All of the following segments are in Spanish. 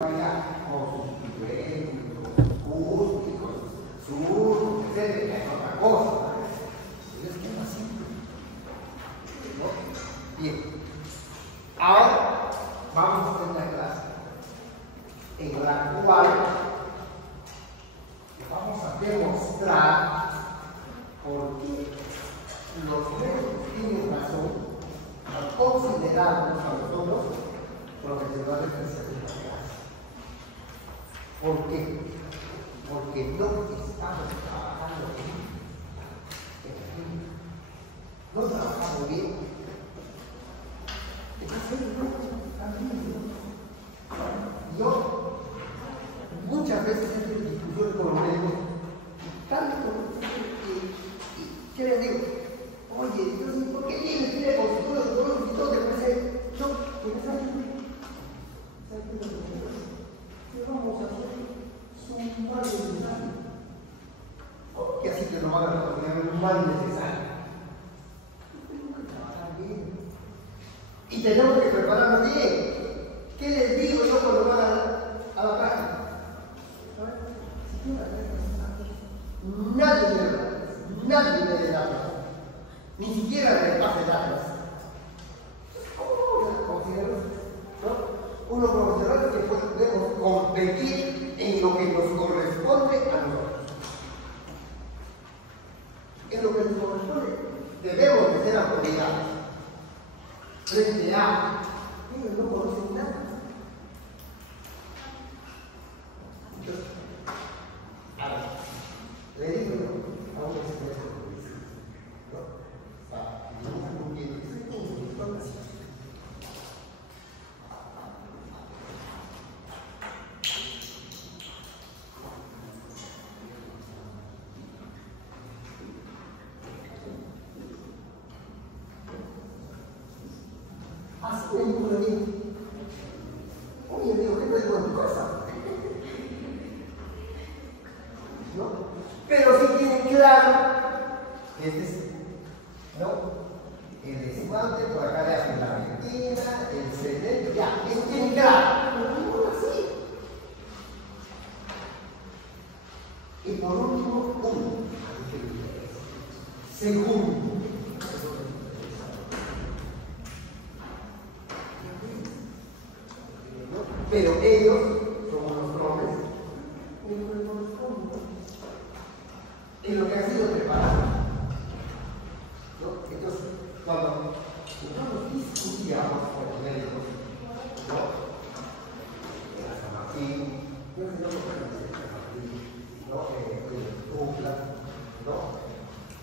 vaya con sus influencias, acústicos, sur, etcétera, es otra cosa. Es que es más simple. ¿No? Bien. Ahora vamos a hacer una clase en la cual vamos a demostrar por qué los médicos tienen razón al considerarnos a nosotros profesionales de la clase. ¿Por qué? Porque no estamos trabajando bien. No trabajamos bien. Yo muchas veces he tenido discusiones con los médicos, tanto que les digo, oye, entonces, ¿por qué tienes que ir a consultorio de todos y todo después de no, ¿qué vamos a hacer? Es un mal necesario. ¿Qué así que no van a reconocer un mal necesario? Tenemos que trabajar bien. Y tenemos que prepararnos bien. ¿Qué les digo yo cuando van a la práctica? Nadie me le da razón. Ni siquiera le pase datos. Uno profesional que podemos competir en lo que nos corresponde a nosotros. En lo que nos corresponde debemos de ser autoridades. Frente a ellos no conocen nada. Entonces, ahora, le digo yo a un experto de medicina, ¿no? Está cumpliendo que se tiene así. Así me dijo una niña. Oye, le digo, ¿qué te digo en tu casa? ¿No? Pero si tienen claro, ¿no? El desiguante, por acá le hacen la retina, el cerebro, ya, eso tienen claro. Pero no así. Y por último, segundo, pero ellos, como los hombres, en lo que ha sido preparado. ¿No? Entonces, cuando nosotros discutíamos con los médicos, ¿no? En San Martín, no sé cómo se San Martín, ¿no? En Ucla, ¿no?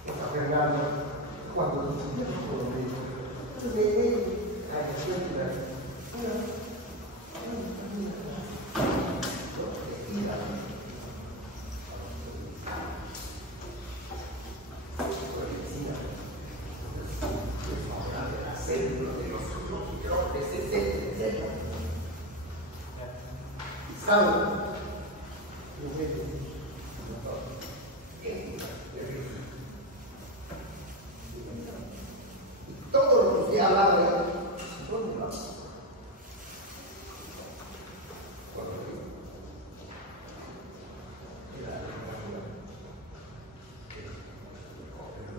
En San Fernando, cuando discutíamos con los médicos, entonces todo lo que se ha hablado de ¿dónde va?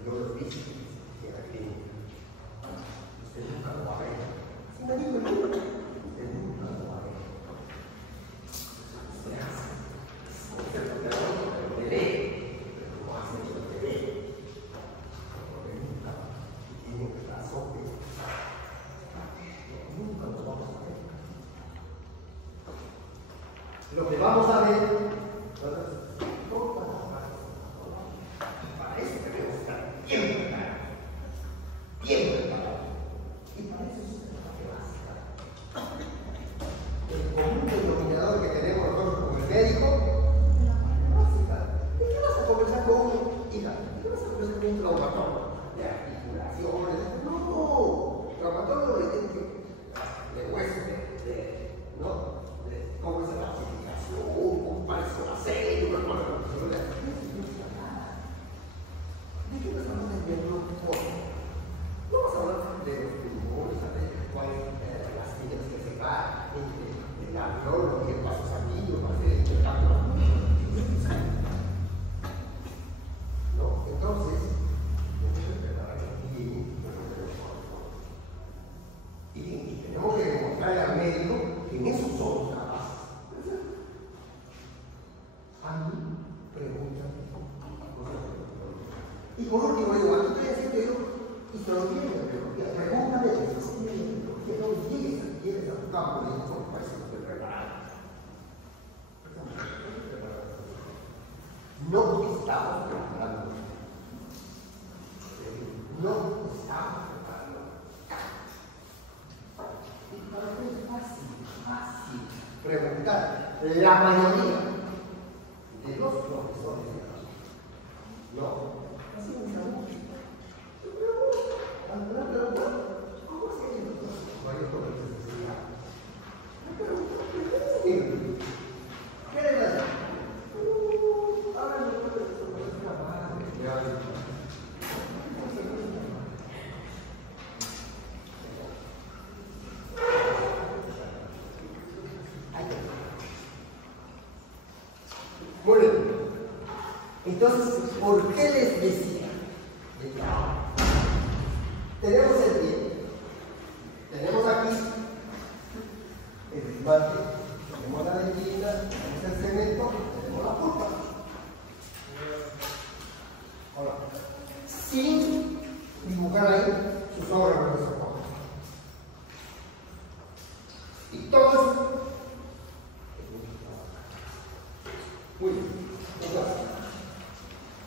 Yo lo dije que aquí usted nunca lo va a ver. Si me dijo yo, usted nunca lo va a ver. Usted hace. Usted lo lee, pero no hace lo que lee. Porque nunca tiene razón de nunca lo vamos a ver. Lo que vamos a ver, todas las partes, para eso debemos estar bien preparados. Bien preparados. Y para eso es una parte básica. El común denominador que tenemos nosotros como el médico es la parte básica. ¿De qué vas a conversar con uno? Hija, ¿de qué vas a conversar con un traumatólogo? De articulaciones. No, traumatólogo de hueso, ¿no? ¿Cómo es la clasificación? ¿Cuáles son las células? por último, digo, aquí estoy haciendo yo histología de la biología. Pregúntame de histología de la biología. No llegues a tu campo y dices, ¿cómo parece que estoy preparado? No estamos preparando. No estamos preparando. Y para mí es fácil preguntar. La mayoría de los profesores no. Así me salud. ¿Cómo es que hay varios profesores de ¿qué le pasa? Ahora no puedo muy bien. Entonces, ¿por qué les decía? Tenemos el pie, tenemos aquí el esmalte, tenemos la dentina, tenemos el cemento, tenemos la pulpa. Ahora, sin dibujar ahí sus órganos de soporte. Y todo eso. Muy bien. Entonces,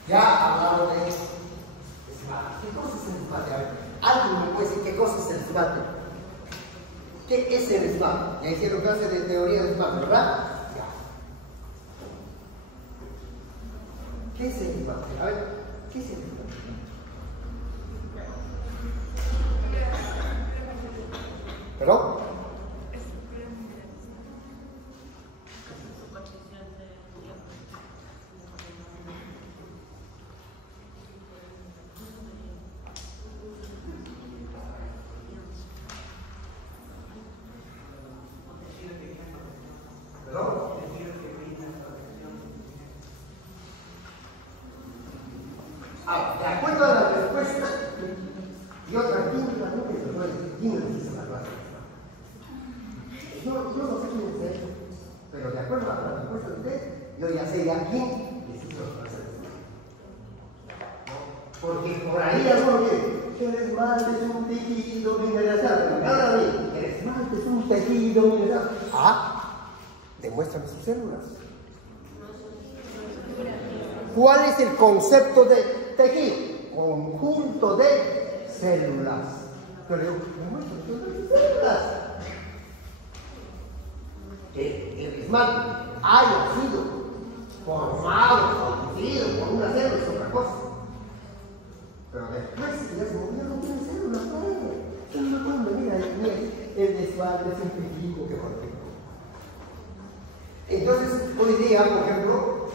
ya hablamos de esmalte. ¿Qué cosa es el esmalte? A ver, ¿alguien me puede decir qué cosa es el esmalte? ¿Qué es el esmalte? Ya hicieron clase de teoría del esmalte, ¿verdad? Ya. ¿Qué es el esmalte? A ver, ¿qué es el esmalte? ¿Perdón? De acuerdo a la respuesta, yo tranquilamente se puede decir quién necesita la clase. Yo no sé quién es él, pero de acuerdo a la respuesta de usted, yo ya sé ya quién necesita la clase. Porque por ahí alguno que el esmalte es un tejido mineralizado, pero nada de mí, el esmalte es un tejido mineralizado. Demuéstrame sus células. ¿Cuál es el concepto de tejido? Conjunto de células. Pero yo demuéstrame sus células. Que el esmalte haya sido formado, construido por una célula es otra cosa. Pero después, ya se movió, no tiene células, no mira, el esmalte es un tejido que contiene. Entonces, hoy día, por ejemplo,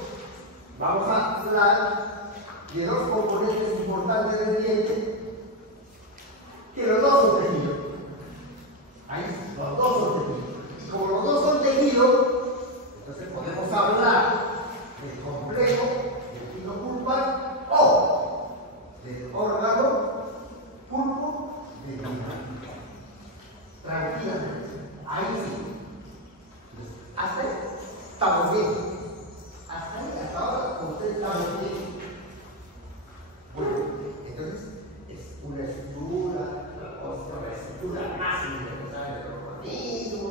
vamos a hablar de dos componentes importantes del diente, que los dos son tejidos. Ahí, los dos son tejidos. Y como los dos son tejidos, entonces podemos hablar del complejo del tejido pulpar o del órgano pulpo del diente. Tranquilamente. Ahí sí. Hasta ahí estamos bien. Hasta ahora, usted estamos bien. Bueno, entonces es una estructura, una estructura más importante del organismo,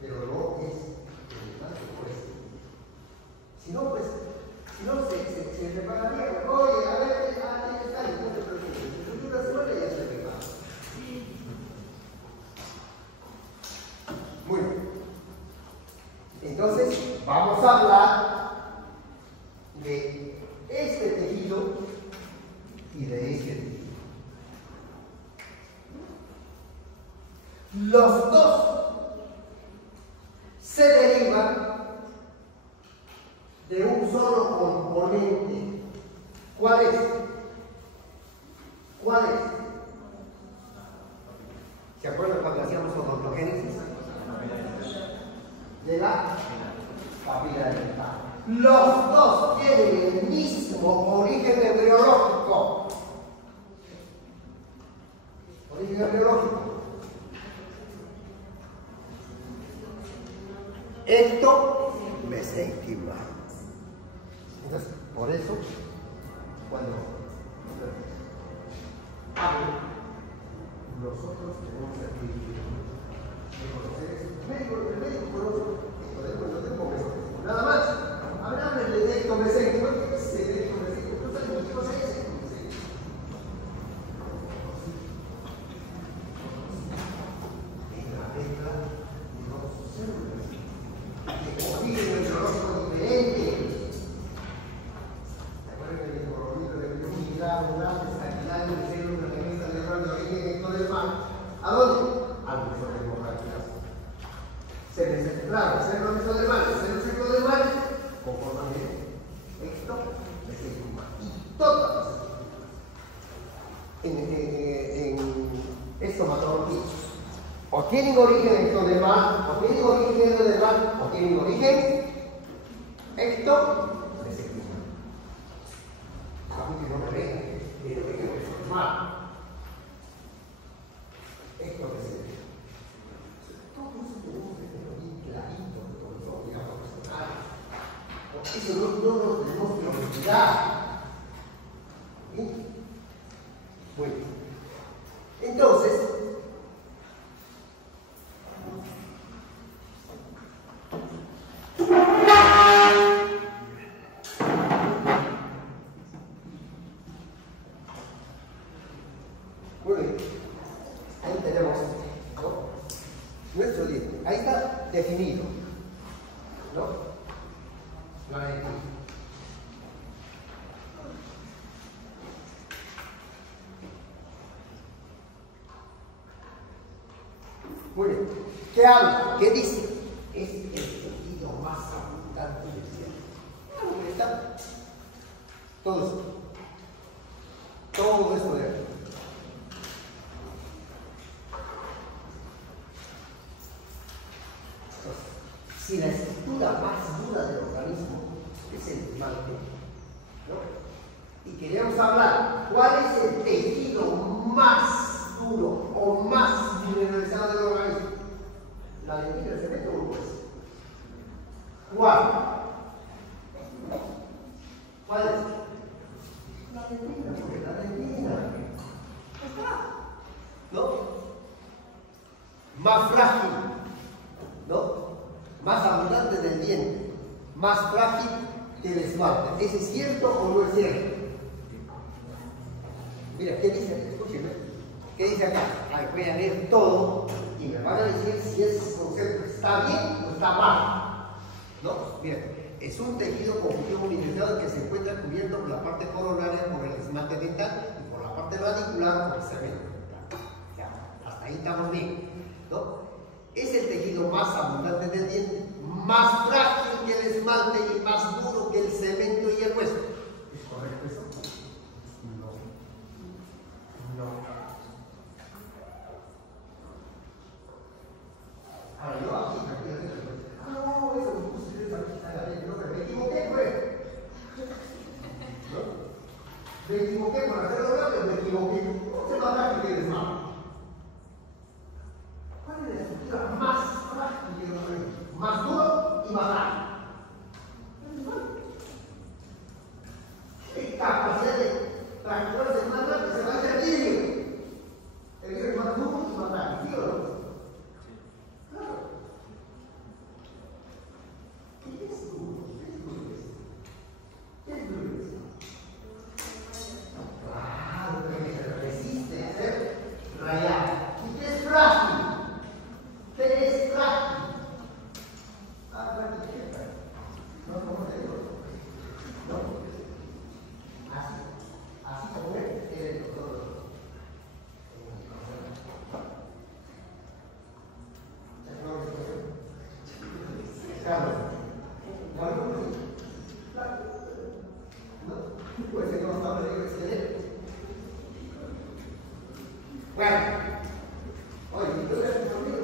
pero no es importante por eso. Si no, pues, se prepararía. Oye, a ver, ahí está, entonces, la semana ya se prepara. Muy bien. Entonces, vamos a hablar de este tejido y de este tejido. Los dos se derivan de un solo componente. ¿Cuál es? ¿Cuál es? ¿Se acuerdan cuando hacíamos odontogénesis? De la capilaridad. Los dos tienen el mismo origen embriológico. Origen embriológico. Ecto mesenquimal. Entonces, por cuando nosotros tenemos el privilegio de conocer eso. El médico conoce lo tengo nada más. Hablamos del efecto mesénquico. ¿Qué es el efecto mesénquico? ¿Tú sabes qué cosa es el efecto mesénquico? Es la mezcla de dos células que consiguen un neurológico diferente. ¿Se acuerdan que el coronavirus de unidad, estaquilidad de células de mesa de radio de origen ectodermal? ¿A dónde? Al mesodermo radical. Claro, células mesodermales, células ectodermales conforman el ectomesénquima. Y todas en estomatología o tienen origen ectodermal, o tienen origen endodermal, o tienen origen ectomesénquima. Aunque no me vean, tiene origen ectodermal. Ectomesénquima. Todo eso tenemos que tenerlo bien clarito, todo digamos personal. Eso no lo tenemos que olvidar. ¿Sí? Bueno, entonces, bueno, ahí tenemos, ¿no?, nuestro diente. Ahí está definido, ¿no? La dentina. Muy bien. ¿Qué habla? ¿Qué dice? Es el tejido más abundante del diente. ¿Está? Todo esto. Todo esto de aquí. Si la estructura más dura del organismo es el esmalte, ¿no?, y queremos hablar cuál es el tejido más duro o más mineralizado del organismo, la dentina, el cemento o el hueso. ¿Cuál? ¿Cuál es? La dentina, porque la dentina está, ¿no? Más frágil, ¿no? Más abundante del diente, más frágil que el esmalte. ¿Es cierto o no es cierto? Mira, ¿qué dice aquí? Escúchenme. ¿Qué dice acá? Ahí voy a leer todo y me van a decir si ese concepto está bien o está mal. ¿No? Bien, es un tejido conjuntivo unificado que se encuentra cubierto por la parte coronaria por el esmalte dental y por la parte radicular por el cemento dental. Ya, hasta ahí estamos bien, ¿no? Es el tejido más abundante del diente, más frágil que el esmalte y más duro que el cemento y el hueso. ¿Es correcto eso? No. No. Ahora yo aquí, no, eso me puse yo aquí, no, me equivoqué, pues. ¿No? Me equivoqué por hacerlo rápido, me equivoqué. ¿Cómo se va a dar que el esmalte? ¿Cuál es la estructura más frágil que el organismo? Más duro y más frágil. ¿Qué capacidad de fracturarse más rápido? Se va a hacer vidrio. El vidrio es más duro y más frágil, ¿sí o no? Claro. ¿Qué es duro? ¿Qué es dureza? ¿Qué es dureza? Claro, que resiste a ser rayado. ¿Y qué es frágil? ¿Qué es frágil? Frágil, ¿qué es frágil? No, ¿cómo te digo? No. Así como es el doctor. Carlos. ¿No? Puede ser que no estamos en el exterior. Bueno. Oye, yo le he conmigo,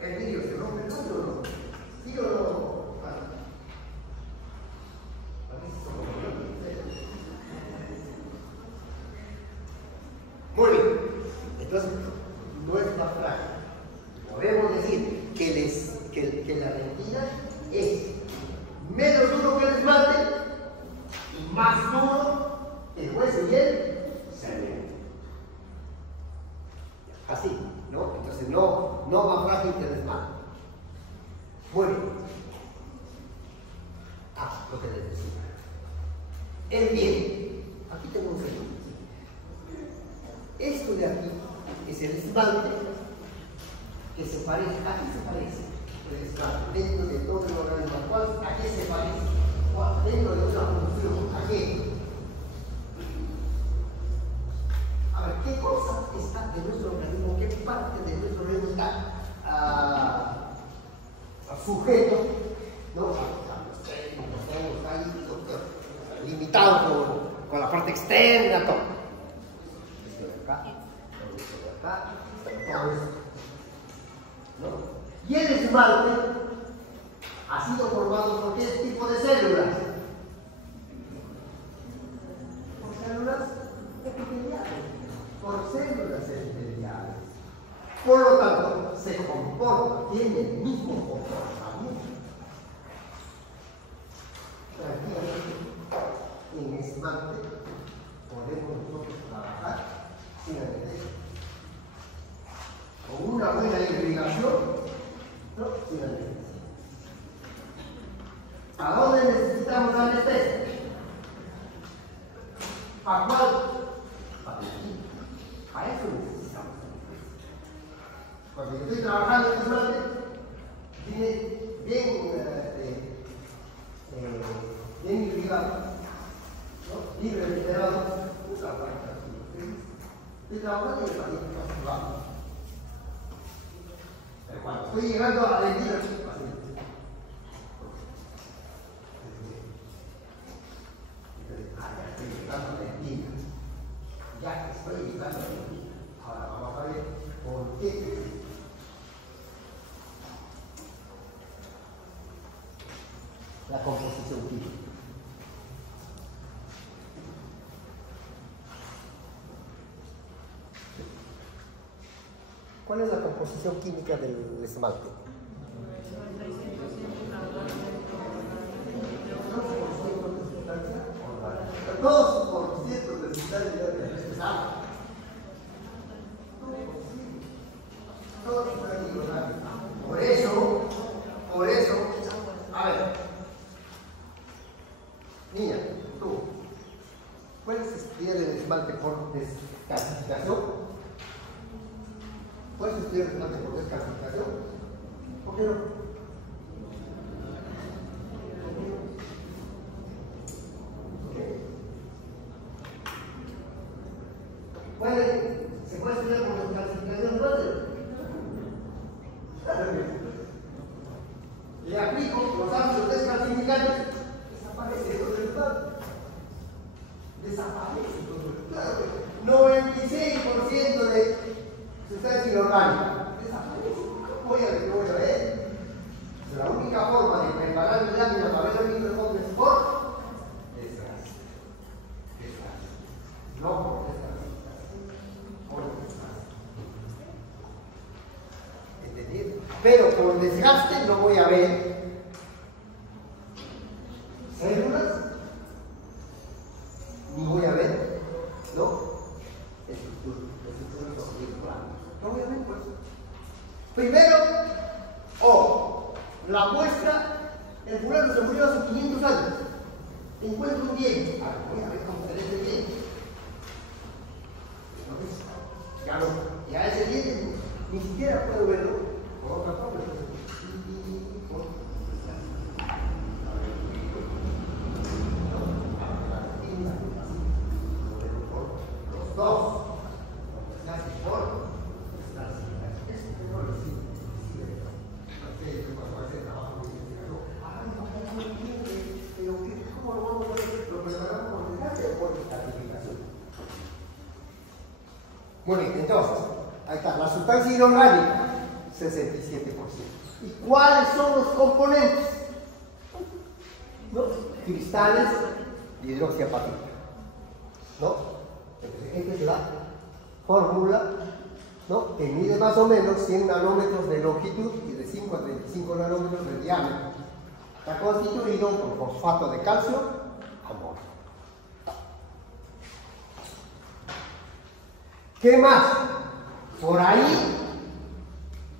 el vidrio se rompe tanto o no? ¿Sí o no? más duro el hueso y el cemento. Así, ¿no? Entonces no más frágil que el esmalte. Muy bien. Lo que les decía. El pie. Aquí tengo un ejemplo. Esto de aquí es el esmalte que se parece. Aquí se parece el esmalte dentro de todo el organismo. ¿A qué se parece? Dentro de una función. ¿A qué? A ver, ¿qué cosa está de nuestro organismo? ¿Qué parte de nuestro organismo está sujeto, ¿no? Ahí, limitado con la parte externa, todo. Esto de acá, todo esto, ¿no? Y el esmalte ha sido formado por qué tipo de células. Por células epiteliales. Por células epiteliales. Por lo tanto, se comporta, tiene el mismo comportamiento. Tranquilamente, en esmalte podemos nosotros trabajar sin anestesia. Con una buena irrigación, ¿no? Sin anestesia. ¿A dónde necesitamos anestesia? ¿Para cuál? Para el equipo. Para eso necesitamos anestesia. Cuando yo estoy trabajando en esmalte, tiene bien irrigado, ¿no? Libre de liberado, usa la parte así. Estoy trabajando y el paciente está jugando. Pero cuando estoy llegando a la lentilla, ya estoy llegando a la lentilla. Ahora vamos a ver por qué. La composición química. ¿Cuál es la composición química del esmalte? 2% de sustancia de agua. Por eso, a ver, niña, tú, ¿puedes estudiar el esmalte por descalcificación? ¿Puedes estudiar el esmalte por descalcificación? ¿Por qué no? ¿Se puede estudiar por descalcificación rápida? Le aplico los ácidos descalcificantes, desaparece todo el esmalte. Desaparece todo el esmalte. 96% de sustancia inorgánica. Desaparece. ¿Cómo voy a ver? La única forma de preparar la lámina para ver el micrófono es por desgaste. No por desgaste. ¿Entendido? Pero por desgaste no voy a ver células, ni voy a ver, ¿no? Estructuras articulares. No voy a ver, pues. Primero, la muestra, el fulano se murió hace 500 años. Encuentro un diente. Voy a ver cómo se ese diente. Ya ese diente ni siquiera puedo verlo por otra forma. Los dos. Bueno, entonces, ahí está, la sustancia inorgánica, 67%. ¿Y cuáles son los componentes? ¿No? Cristales de hidroxiapatita. ¿No? Entonces, esta es la fórmula, ¿no? Que mide más o menos 100 nanómetros de longitud y de 5 a 35 nanómetros de diámetro. Está constituido por fosfato de calcio, amor. ¿Qué más? Por ahí,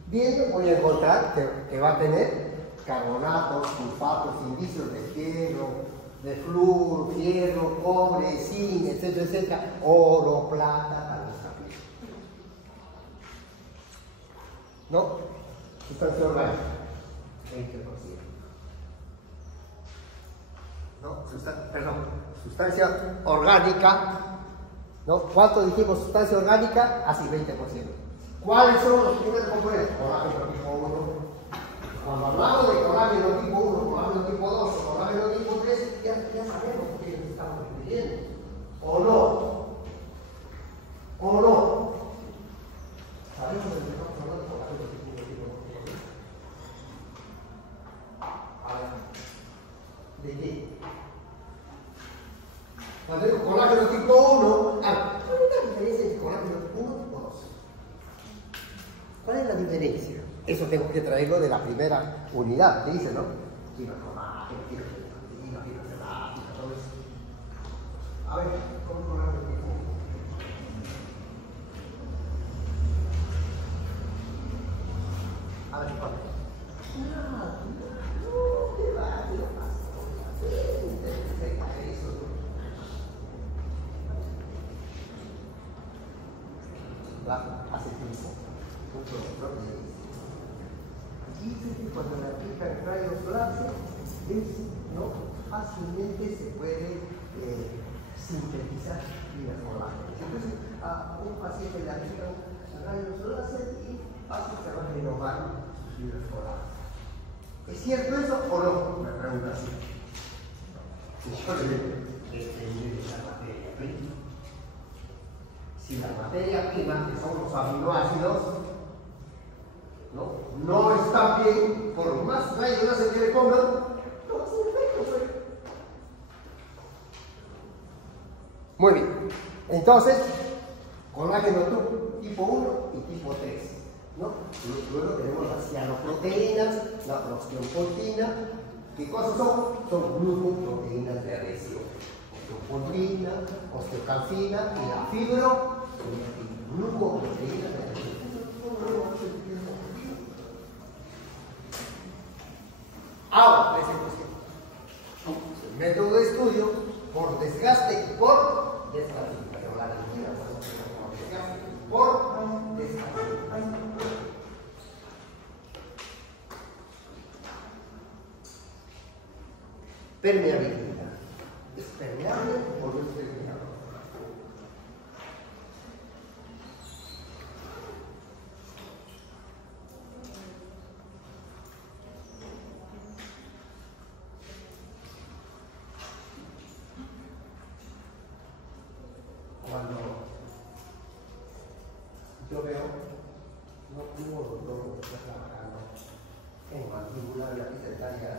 viendo, voy a encontrar que va a tener carbonatos, sulfatos, indicios de hierro, de flúor, fierro, cobre, zinc, etcétera, etcétera, oro, plata, para nuestra piel. ¿No? Sustancia orgánica, 20%. ¿No? Sustancia orgánica, ¿no? ¿Cuánto dijimos sustancia orgánica? Así, 20%. ¿Cuáles son los primeros componentes? Colágeno tipo 1. Cuando hablamos de colágeno tipo 1, colágeno tipo 2, colágeno tipo 3, ya sabemos por qué nos estamos refiriendo. ¿O no? ¿O no? ¿Sabemos de qué estamos hablando de colágeno tipo 1 tipo 2? ¿De qué? Cuando digo colágeno tipo 1, ¿cuál es la diferencia entre colágeno tipo 1 y tipo 2? ¿Cuál es la diferencia? Eso tengo que traerlo de la primera unidad, ¿qué dice, no? Fibra cromática, fibra gelatinatina, fibra gelática, todo eso. A ver, ¿cómo es colágeno tipo 1? A ver, ¿cuál? Hace tiempo, dice que cuando le aplican rayos láser, ¿no? Fácilmente se puede sintetizar fibras colágenas. Entonces, a un paciente le aplican rayos láser y fácil se va a renovar sus fibras colágenas. ¿Es cierto eso o no? Me pregunta así. Si yo le digo, la materia prima. Si la materia prima, que son los aminoácidos, no está bien, por más rayos láser que le pongan, no va a ser efecto. Muy bien. Entonces, colágeno tipo 1 y tipo 3. ¿No? Luego tenemos las cianoproteínas, la osteopontina. ¿Qué cosas son? Son glucoproteínas de adhesión. Osteopontina, osteocalcina y la fibro. Glucoproteínas de adhesión. Ahora, el método de estudio por desgaste y por descalcificación. La energía por desgaste y por descalcificación. Permeabilidad. ¿Es permeable o no es permeable? Cuando yo veo, no puedo estar trabajando en mandíbula, la epitelaria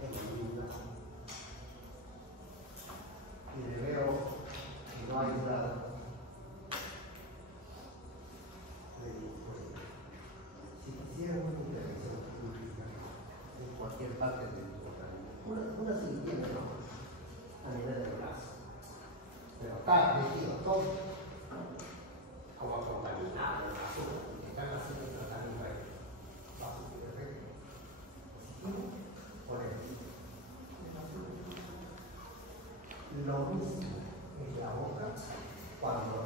en mandíbula, y le veo que no hay nada, le digo, pues, si quisiera una intervención quirúrgica en cualquier parte del organismo, una cirugía menor a nivel del brazo, pero acá metido todo, como contaminado el brazo, que están haciendo el tratamiento ahí, vaso perfecto, positivo, por el lo mismo en la boca cuando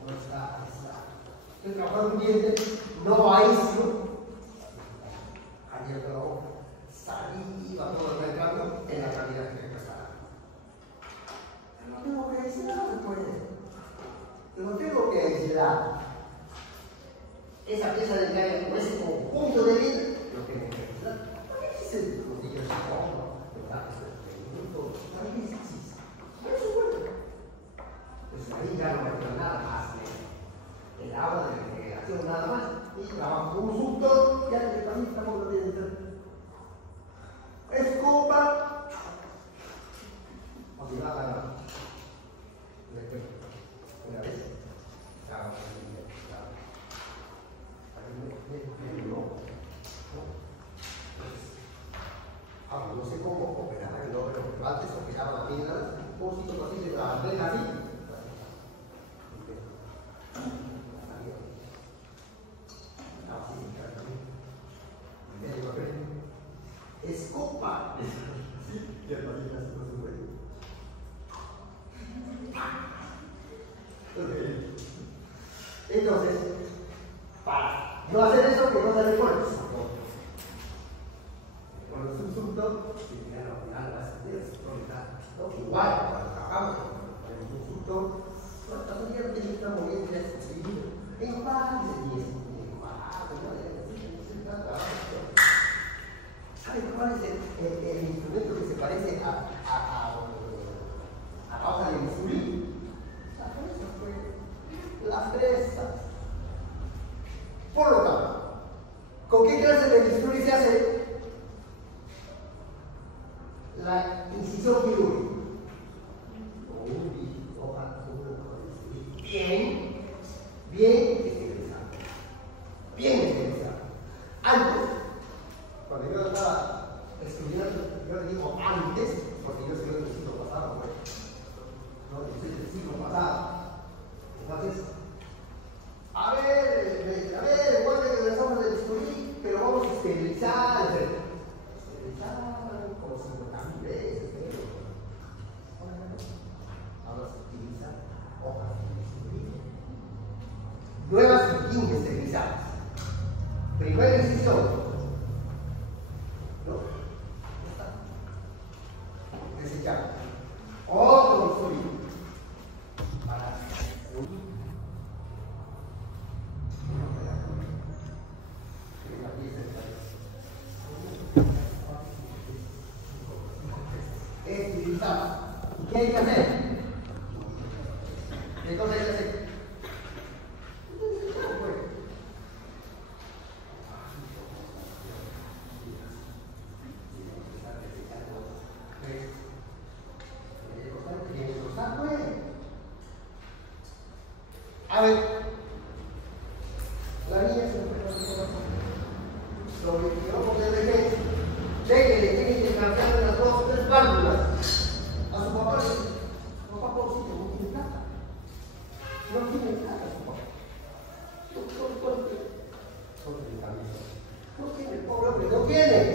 no está aislado. El trabajador entiende, no aíslo, abierto la boca, saliva, todo el cambio en la calidad que está. Pero no tengo que aislar después. Yo no tengo que aislar. Esa pieza de calle, como ese conjunto de vida, lo tengo que aislar. ¿Por qué existe el rodillo de fondo, los datos del minuto? ¿Para qué existe? Eso es bueno. Pues ahí ya no hay nada más el agua de refrigeración, nada más. Y trabajo con un suctor, ya directamente estamos lo tienen dentro. Escopa. O si va a ganar. Una vez. No sé cómo operaban, pero antes operaban a piedras, un poquito así, de la arena así. ¿no? Que igual, cuando trabajamos con el consultor, la mayoría de los estamos bien decididos. En paz, ¿saben cuál es el instrumento que se parece a la hoja de bisturí? Las fresas. Por lo tanto, ¿con qué clase de bisturí se hace la incisión quirúrgica? Bien esterilizado. Bien esterilizado. Antes, cuando yo estaba estudiando, yo le digo antes, porque yo soy del siglo pasado, pues. No, yo soy del siglo pasado. Entonces, a ver, igual que regresamos del bisturí, pero vamos a esterilizar, como 50.000 veces, pero ahora se utilizan hojas de bisturí. Nuevas y inestabilizadas. Primera incisión. ¿No? Ya está. Desechamos. Otro bisturí. Para estilizamos. ¿Qué hay que hacer? ¿Qué cosa hay que hacer? A ver, la niña se lo que vamos a hacer es que le tienen que cambiar las 2 o 3 válvulas a su papá. Papá, pobrecito, no tiene plata. No tiene plata su papá. No tiene, el pobre hombre, no tiene.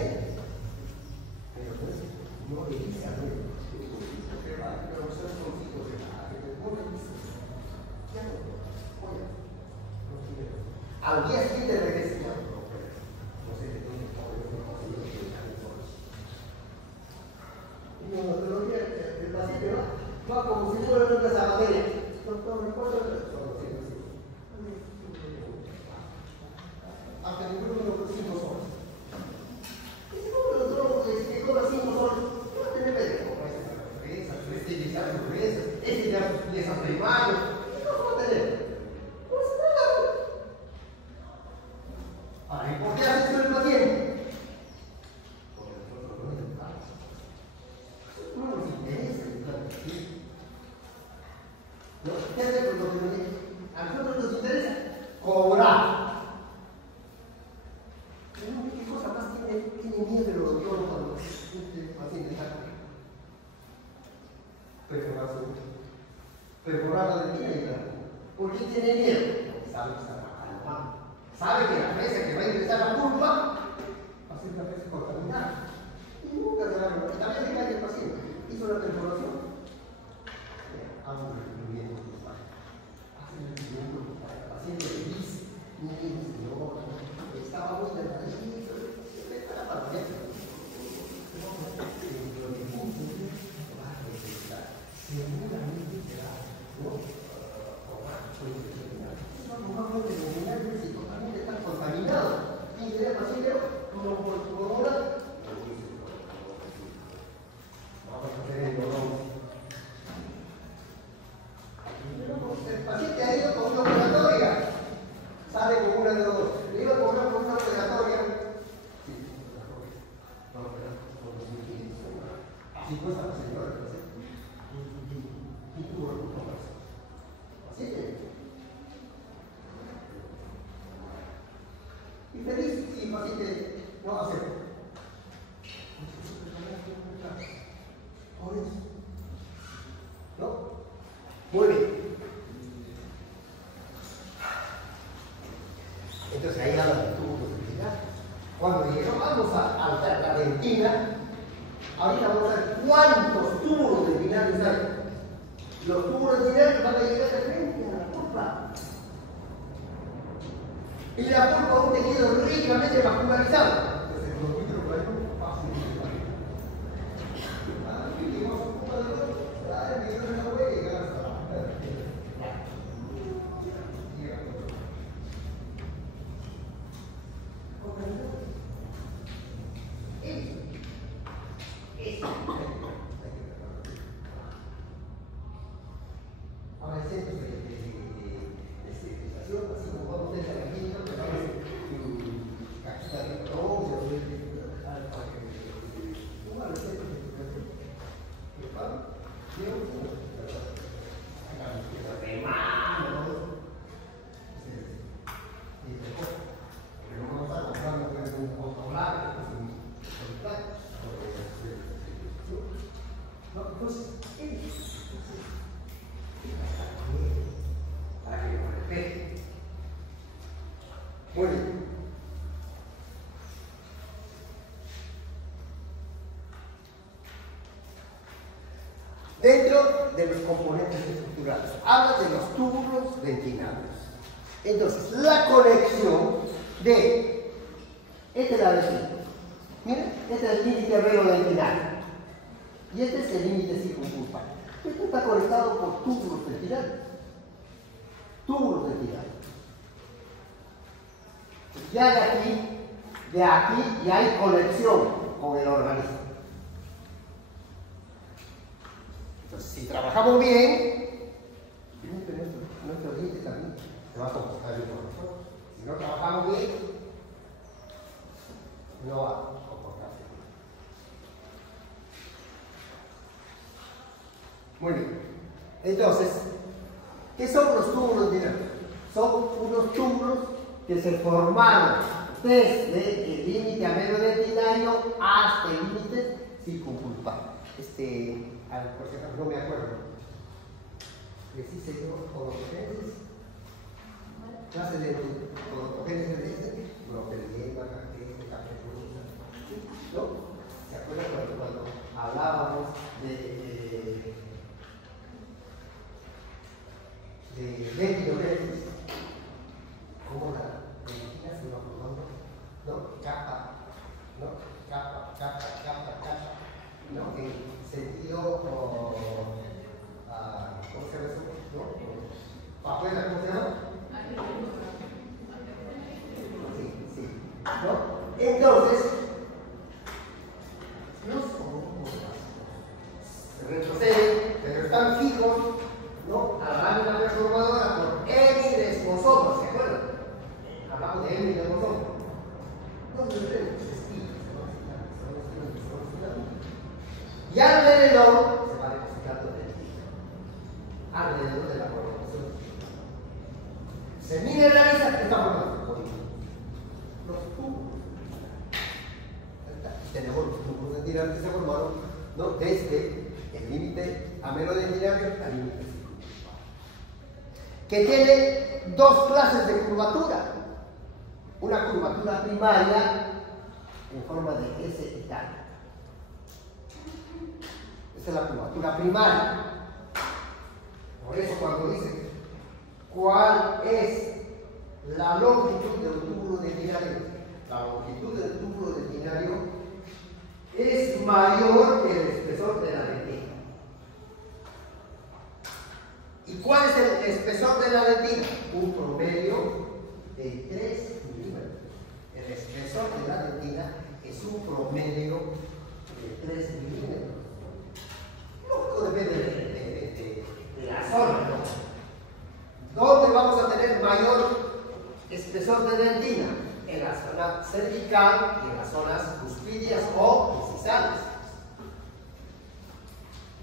Pero pues, no le dice a él. Pero ustedes son hijos de nadie. No le dice. Ya no. Al día siguiente regresa. No sé qué tiene el paciente va como si fuera una zapatería. No recuerdo hasta el número de 5 soles. Y si no le cobra 5 soles, no va a tener médico. Este ya sus mesas, este ya sus piezas primarias. No va a tener. ¿Por qué hace esto el paciente? Porque a nosotros no nos interesa. No nos interesa el plan. ¿Qué hace con lo que a nosotros nos interesa? Cobrar. ¿Qué cosa más tiene miedo el odontólogo cuando el paciente está con él? Perforar la dentina y tal. ¿Por qué tiene miedo? Porque sabe que está trabajando. Sabe que la mesa que va a ingresar la culpa va a ser una mesa contaminada. Y nunca se va a ver. También le cae el paciente. Hizo la perforación. Vamos incluyendo los padres. Hacen el siguiente el paciente le dice, mire, señor, estaba muy delgadito, se ve para la mesa. Seguramente será, ¿no? No vamos a denominar si totalmente están contaminados. Y sería paciente como por hora. Vamos a hacer el dolor. El paciente ha ido con una operatoria. Sale con una de los dos. Le iba a cobrar por una operatoria. Sí, no, así cuesta la señora. Y tuvo el punto más. Así que. Y feliz si el paciente no acepta. Por eso. ¿No? Muy bien. Entonces ahí habla de tubo de fertilidad. Cuando dijeron vamos a alzar la dentina, ahorita vamos a ver cuántos túbulos dentinales hay. Los túbulos dentinales van a llegar de frente a la pulpa. Y la pulpa es un tejido ricamente vascularizado. Entonces, los vidrios por ahí fácil de llevar. Aquí vimos un poco de Ahora el centro de civilización, así como vamos a tener aquí, ¿no? Cajita de color, muy bien. Dentro de los componentes estructurales, habla de los túbulos dentinarios. Entonces, la conexión de este lado aquí. Miren, este es el límite arreglo-dentinario. Y este es el límite circunflejo. Esto está conectado por túbulos dentinarios. Túbulos dentinarios. Ya de aquí ya hay conexión con el organismo. Entonces, si trabajamos bien, nuestro diente también se va a comportar bien con nosotros. Si no trabajamos bien, no va a comportarse bien. Muy bien. Entonces, ¿qué son los túbulos dentinarios? Son unos túbulos que se formaron desde el límite amelodentinario hasta el límite circunflejo. Por si acaso no me acuerdo. ¿Sí se dio odontogenesis? Clase de odontogenesis de este, broqueliema, caperuza, ¿no? ¿Se acuerdan cuando hablábamos de dentinogenesis? ¿Cómo la dentina se va formando? ¿No? Capa, ¿no? Capa, ¿no? En sentido, ¿cómo se llama eso? ¿No? ¿Papuela, cómo se llama? Sí. ¿No? Entonces, los retroceden, pero están fijos, ¿no? A la lámina perturbadora por hemiresmosoma, ¿se acuerdan? Hablamos de hemiresmosoma. Y alrededor se va depositando dentina. Alrededor de la coloración. Se mineraliza, ¿qué está formando? Los tubos. Tenemos los tubos dentinarios que se formaron, ¿no? Desde el límite amelodentinario al límite circunflejo. Que tiene dos clases de curvatura. Una curvatura primaria en forma de S y tal. Esa es la curvatura primaria. Por eso cuando dice cuál es la longitud del túbulo dentinario, la longitud del túbulo dentinario es mayor que el espesor de la dentina. ¿Y cuál es el espesor de la dentina? Un promedio de 3 milímetros. El espesor de la dentina es un promedio de 3 milímetros. No depende de la zona, ¿no? ¿Dónde vamos a tener mayor espesor de dentina? En la zona cervical y en las zonas cuspídeas o incisales.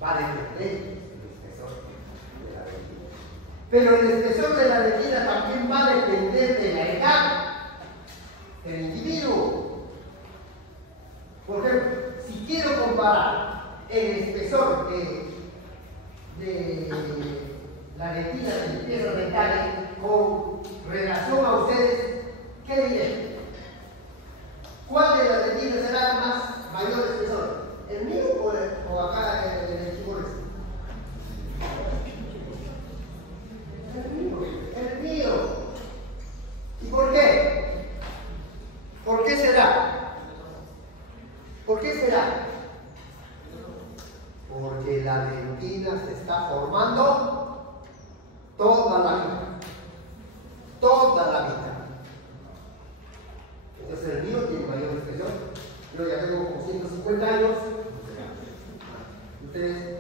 Va a depender del espesor de la dentina. Pero el espesor de la dentina también va a depender de la edad del individuo. Por ejemplo, si quiero comparar el espesor de la dentina de mis piezas dentales con relación a ustedes, ¿qué diré? ¿Cuál de las dentinas será más mayor espesor? ¿El mío o acá en el chibores? El mío. ¿Y por qué? ¿Por qué será? ¿Por qué será? Porque la dentina se está formando toda la vida. Toda la vida. Entonces el mío tiene mayor espesor. Yo ya tengo como 150 años. 23,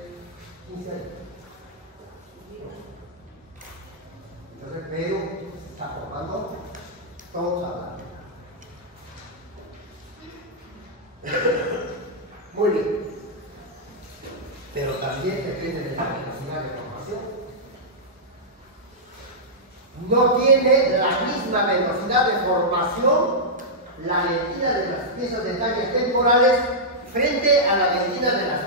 15 años. Entonces veo que se está formando toda la muy bien. Pero también depende de la velocidad de formación. No tiene la misma velocidad de formación la dentina de las piezas de tallas temporales frente a la dentina de las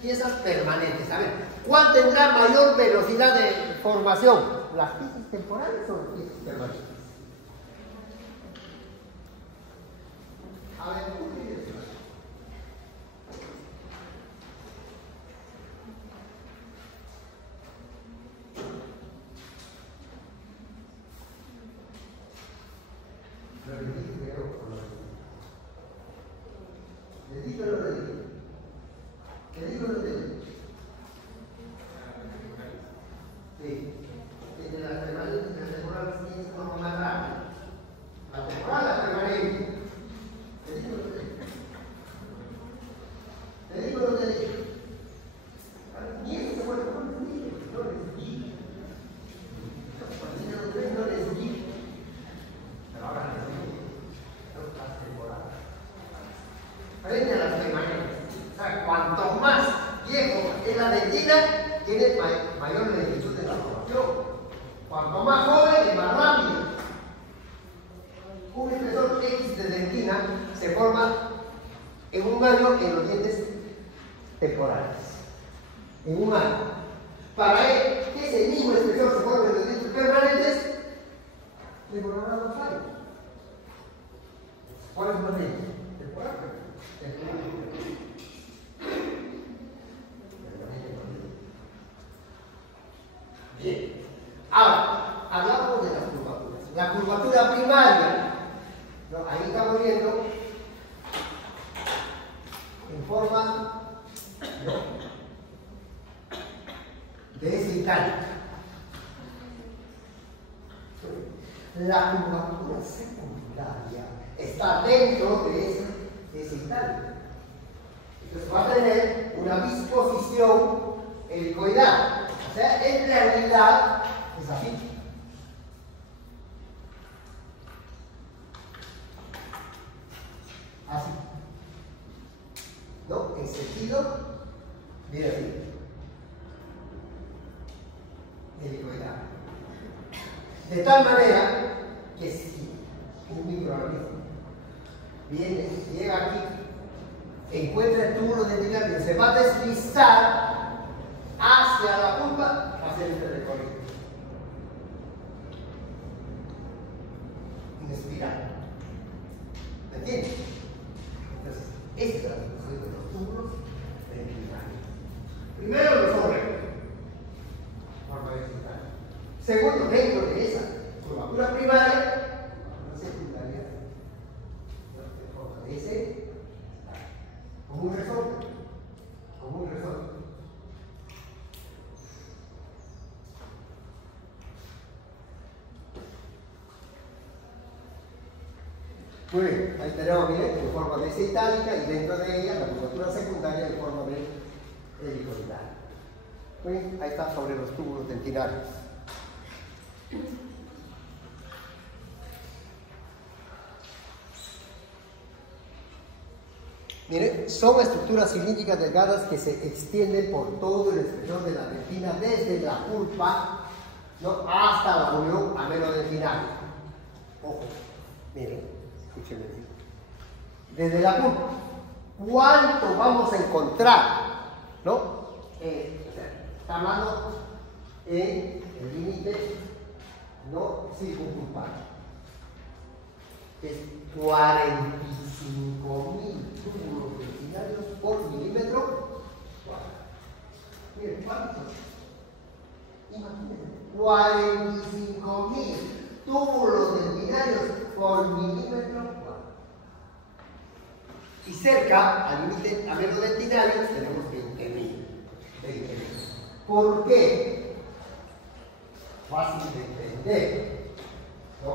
piezas permanentes. A ver, ¿cuál tendrá mayor velocidad de formación? ¿Las piezas temporales o las piezas permanentes? A ver, ¿tú qué dices? Tiene mayor lentitud de la formación. Cuanto más joven es más rápido. Un espesor X de dentina se forma en un año en los dientes temporales. En un año. Para que ese mismo espesor se forme en los dientes permanentes, le formará 2 años. ¿Cuál es más lento? Temporal. Bien. Ahora, hablamos de las curvaturas. La curvatura primaria, ¿no? Ahí estamos viendo en forma de S itálica. La curvatura secundaria está dentro de esa S itálica. Entonces va a tener una disposición helicoidal. O sea, en realidad es así. Así. ¿No? En sentido, mira así. Helicoidal. De tal manera que si un microorganismo llega aquí, encuentra el túbulo dentinario, se va a deslizar hacia la pulpa, hacia este recorrido. En espiral. ¿Me entiendes? Entonces, esta es la situación de los túbulos dentinarios. Primero los órganos. Forma dentinal. Segundo, dentro de esa curvatura primaria, curvatura secundaria, de forma de S, como un resorte. Como un resorte. Muy bien, ahí tenemos, miren, en forma de S itálica y dentro de ella la curvatura secundaria en forma de helicoidal. Muy bien, ahí está sobre los túbulos dentinarios. Miren, son estructuras cilíndricas delgadas que se extienden por todo el espesor de la dentina desde la pulpa, ¿no?, hasta la unión amelodentinaria. Ojo, miren. Escúchenme. Desde la pulpa, ¿cuánto vamos a encontrar? ¿No? Está hablando en el límite no circunpulpar. Es 45.000 túbulos dentinarios por milímetro cuadrado. Miren, ¿cuántos? Imagínense, 45.000 túbulos dentinarios por milímetro cuadrado. Y cerca al límite amelodentinario tenemos 20.000. ¿Por qué? Fácil de entender, ¿no?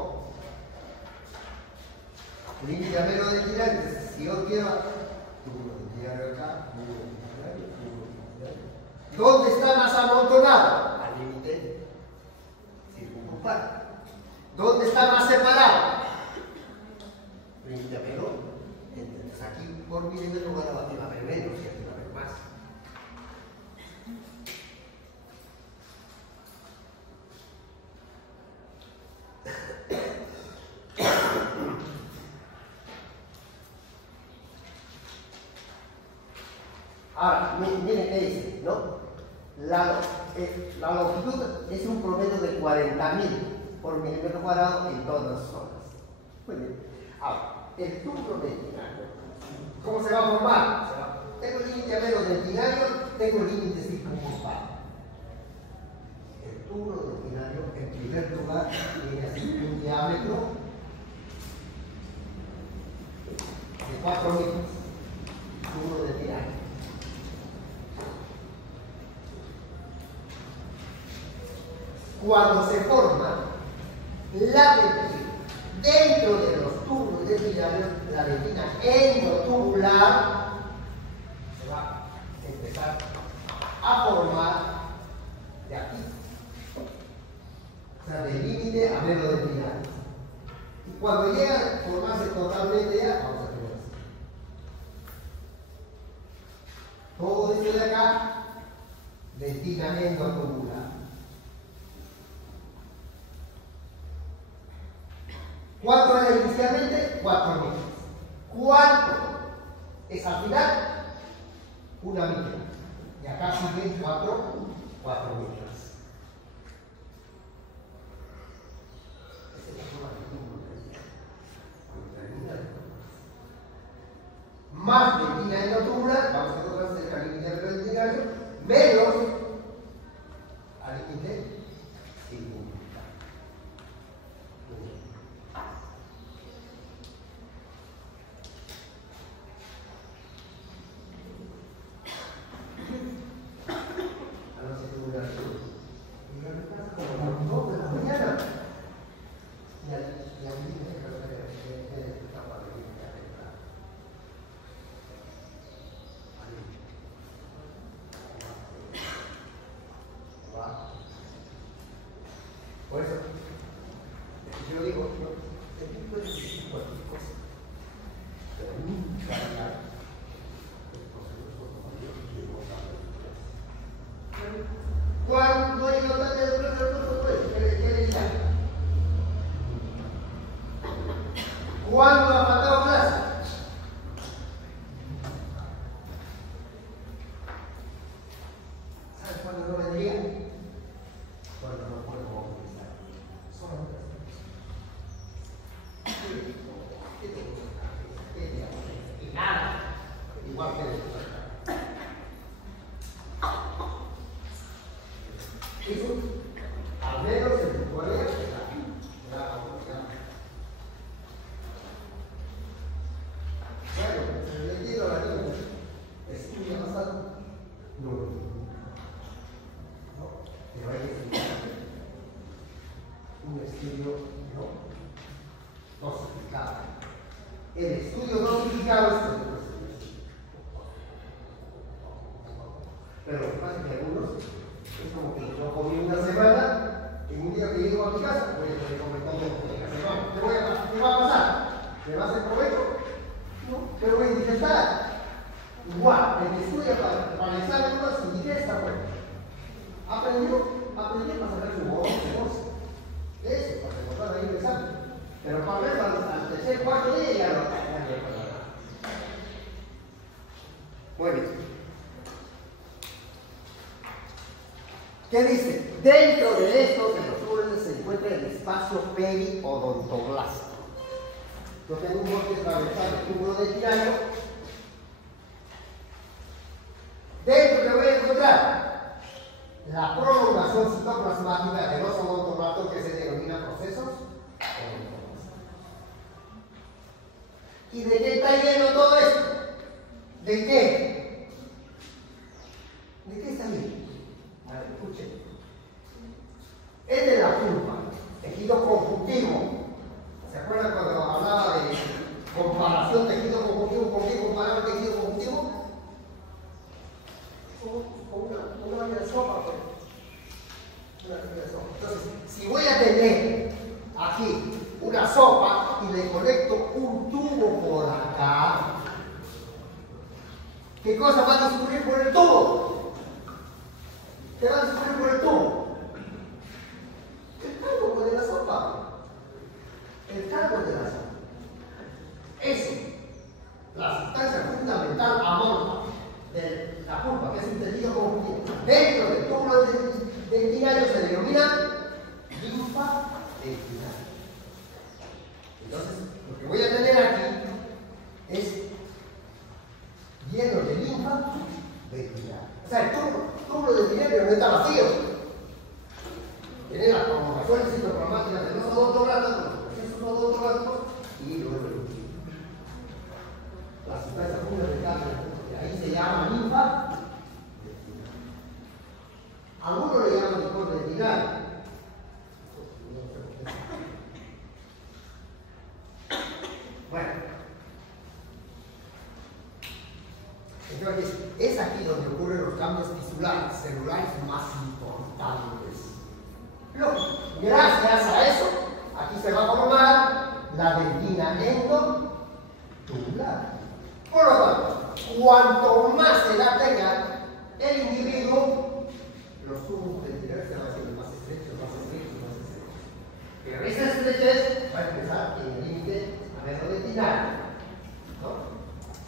El límite amelodentinario, si yo quiero túbulo dentinario acá, túbulo dentinario, túbulo dentinario, ¿Dónde está más amontonado? Al límite circunflejo. ¿Dónde está más separado? Límite ameno. Entonces aquí por milímetro va a haber menos y aquí va a haber más. Ahora, miren qué dice, ¿no? La longitud es un promedio de 40.000 por milímetro cuadrado en todas las zonas. Muy bien. Ahora, el tubo dentinario, ¿cómo se va a formar? Tengo el límite ameno dentinario, tengo el límite circunflejo. El tubo dentinario, en primer lugar, tiene así un diámetro de 4 metros. Tubo dentinario. Cuando se forma la dentina dentro de los tubos dentinarios, la dentina endotubular se va a empezar a formar de aquí, o sea, del límite ameno dentinario. Y cuando llega a formarse totalmente ya, vamos a tener así. Todo esto de acá, dentina endotubular. ¿Cuánto era inicialmente? 4 metros. ¿Cuánto es al final? 1 milla. Y acá siguen 4 metros. Más dentina endotubular, vamos a encontrar cerca del límite dentinario, menos al límite circunflejo. Por eso, yo digo, el tipo de cualquier cosa, pero nunca ¿cuándo hay nota de ¿qué le dice? ¿Cuándo ha faltado clase? ¿Sabes cuándo no vendría? Cuando no puedo movilizar. Solamente y nada. Igual que eso, al menos en tu colega, bueno, se le quiero la niña. ¿Estudia pasado? No. Pero hay que estudiar. Un estudio no dosificado. El estudio dosificado es el que pero lo que pasa es que algunos es como que yo comí una semana y un día que llego a mi casa voy a tener comer todo. ¿Qué va a pasar? ¿Me va a hacer provecho? No, pero voy a indigestar. Igual, el que estudia para el examen no se indigesta, pues. Aprendió para saber su voz, su voz. Eso, para recordar ahí el examen. Pero para ver al tercer cuarto día ya no. Muy bien. ¿Qué dice? Dentro de estos, en los túneles, se encuentra el espacio periodontoblástico. Yo tengo un bosque transversal de túbulo dentinario. Dentro que voy a encontrar la prolongación citoplasmática de los odontoblastos que se denomina procesos odontoblastos. ¿Y de qué está lleno todo esto? ¿De qué? ¿De qué está lleno? A ver, escuchen. Es de la pulpa, tejido conjuntivo. ¿Se acuerdan cuando hablaba de comparación tejido conjuntivo? ¿Con qué comparaba el tejido conjuntivo? una baña de sopa, pues. Una baña de sopa. Entonces, si voy a tener aquí una sopa y le conecto un tubo por acá, ¿qué cosa va a discurrir por el tubo? ¿Qué va a discurrir por el tubo? El caldo de la sopa. El caldo de la sopa. Eso, la sustancia fundamental amorfa de la pulpa, que es un tejido como dentro del túbulo dentinario se denomina linfa dentinaria. Entonces, lo que voy a tener aquí es lleno de linfa dentinaria. O sea, el túbulo dentinario no está vacío. Tiene las conformaciones citoplasmáticas de los odontográficos, los procesos odontográficos y luego la sustancia fundamental, que ahí se llama linfa. Algunos le llaman licor dentinario. Bueno, entonces es aquí donde ocurren los cambios tisulares, celulares más importantes. Gracias a eso, aquí se va a formar la dentina endotubular. Por lo tanto, cuanto más edad tenga el individuo, los tubos dentinarios se van haciendo más estrechos, más estrechos, más estrechos. Pero esa estrechez va a empezar en el límite avenodentinario, ¿no?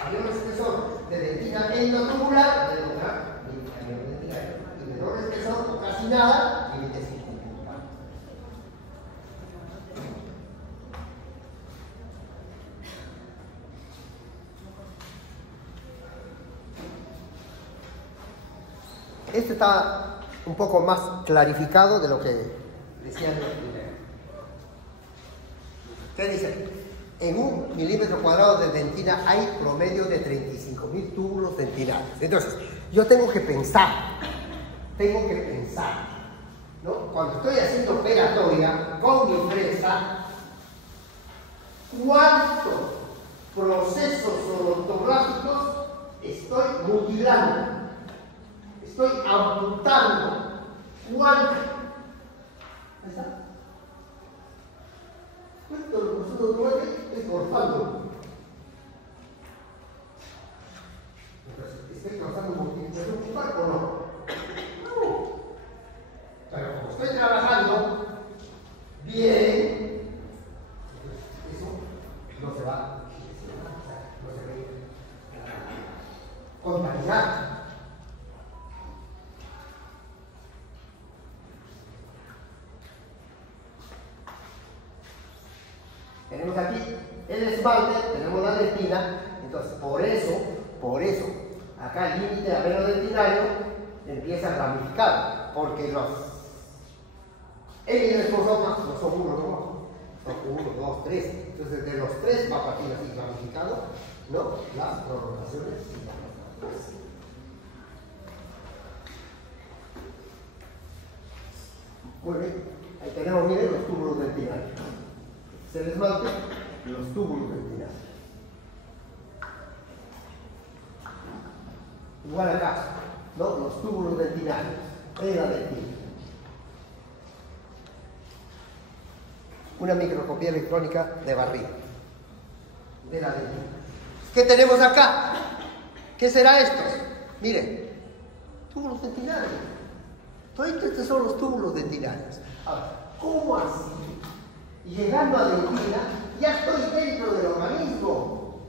Mayor espesor de dentina endotubular, de lograr límite avenodentinario, y menor espesor o casi nada, límite circunvolutar. Este está un poco más clarificado de lo que decía en el primero. ¿Qué dice? En 1 milímetro cuadrado de dentina hay promedio de 35.000 túbulos dentinarios. Entonces, yo tengo que pensar, ¿no? Cuando estoy haciendo operatoria con mi fresa, ¿cuántos procesos odontográficos estoy mutilando? Estoy amputando. ¿Cuánto? Ahí está. ¿Cuánto los procesos odontográficos estoy cortando? Entonces, ¿estoy causando movilización pulpar o no? No. Pero como estoy trabajando bien, eso no se va a contaminar. Tenemos aquí el esmalte, tenemos la dentina, entonces por eso, acá el límite avenodentinario empieza a ramificar, porque el esposomas no son uno, son 1, 2, 3, entonces de los 3 va a partir así ramificado, ¿no? Las prolongaciones y las ramificaciones. Muy bien, ahí tenemos, miren, los túbulos dentinarios. Se esmalte los túbulos dentinarios. Igual acá, ¿no? Los túbulos dentinarios de la dentina. Una microscopía electrónica de barrido de la dentina. ¿Qué tenemos acá? ¿Qué será esto? Miren, túbulos dentinarios. Todos estos son los túbulos dentinarios. Ahora, ¿cómo así? Llegando a dentina, ya estoy dentro del organismo.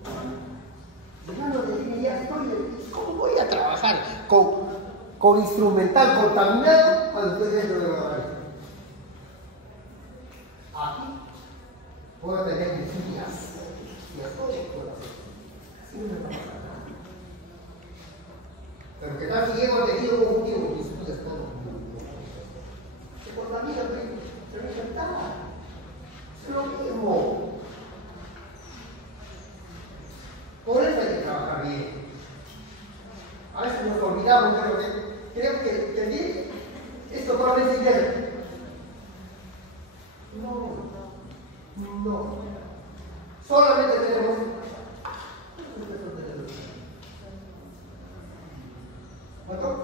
Llegando a dentina, ya estoy dentro. ¿Cómo voy a trabajar con instrumental contaminado cuando estoy dentro del organismo? Aquí puedo tener mis días. Y a todo puedo hacer. Así no me va a pasar nada. Pero que tal si llego al tejido conjuntivo, mis días todo. Se contamina, pero no es verdad. Es lo mismo. Por eso hay que trabajar bien. A veces nos olvidamos, pero creo que bien, esto probablemente es bien. No. Solamente tenemos. ¿Cuánto?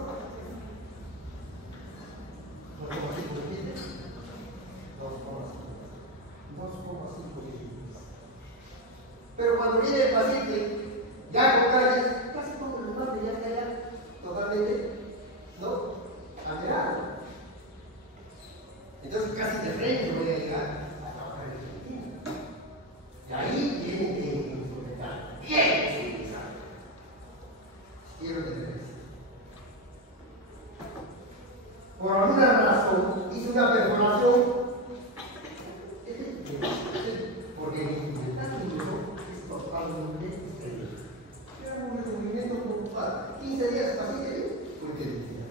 por alguna razón, hice una perforación, porque mi es totalmente exterior. Era un movimiento puntual. 15 días así de bien, porque decía.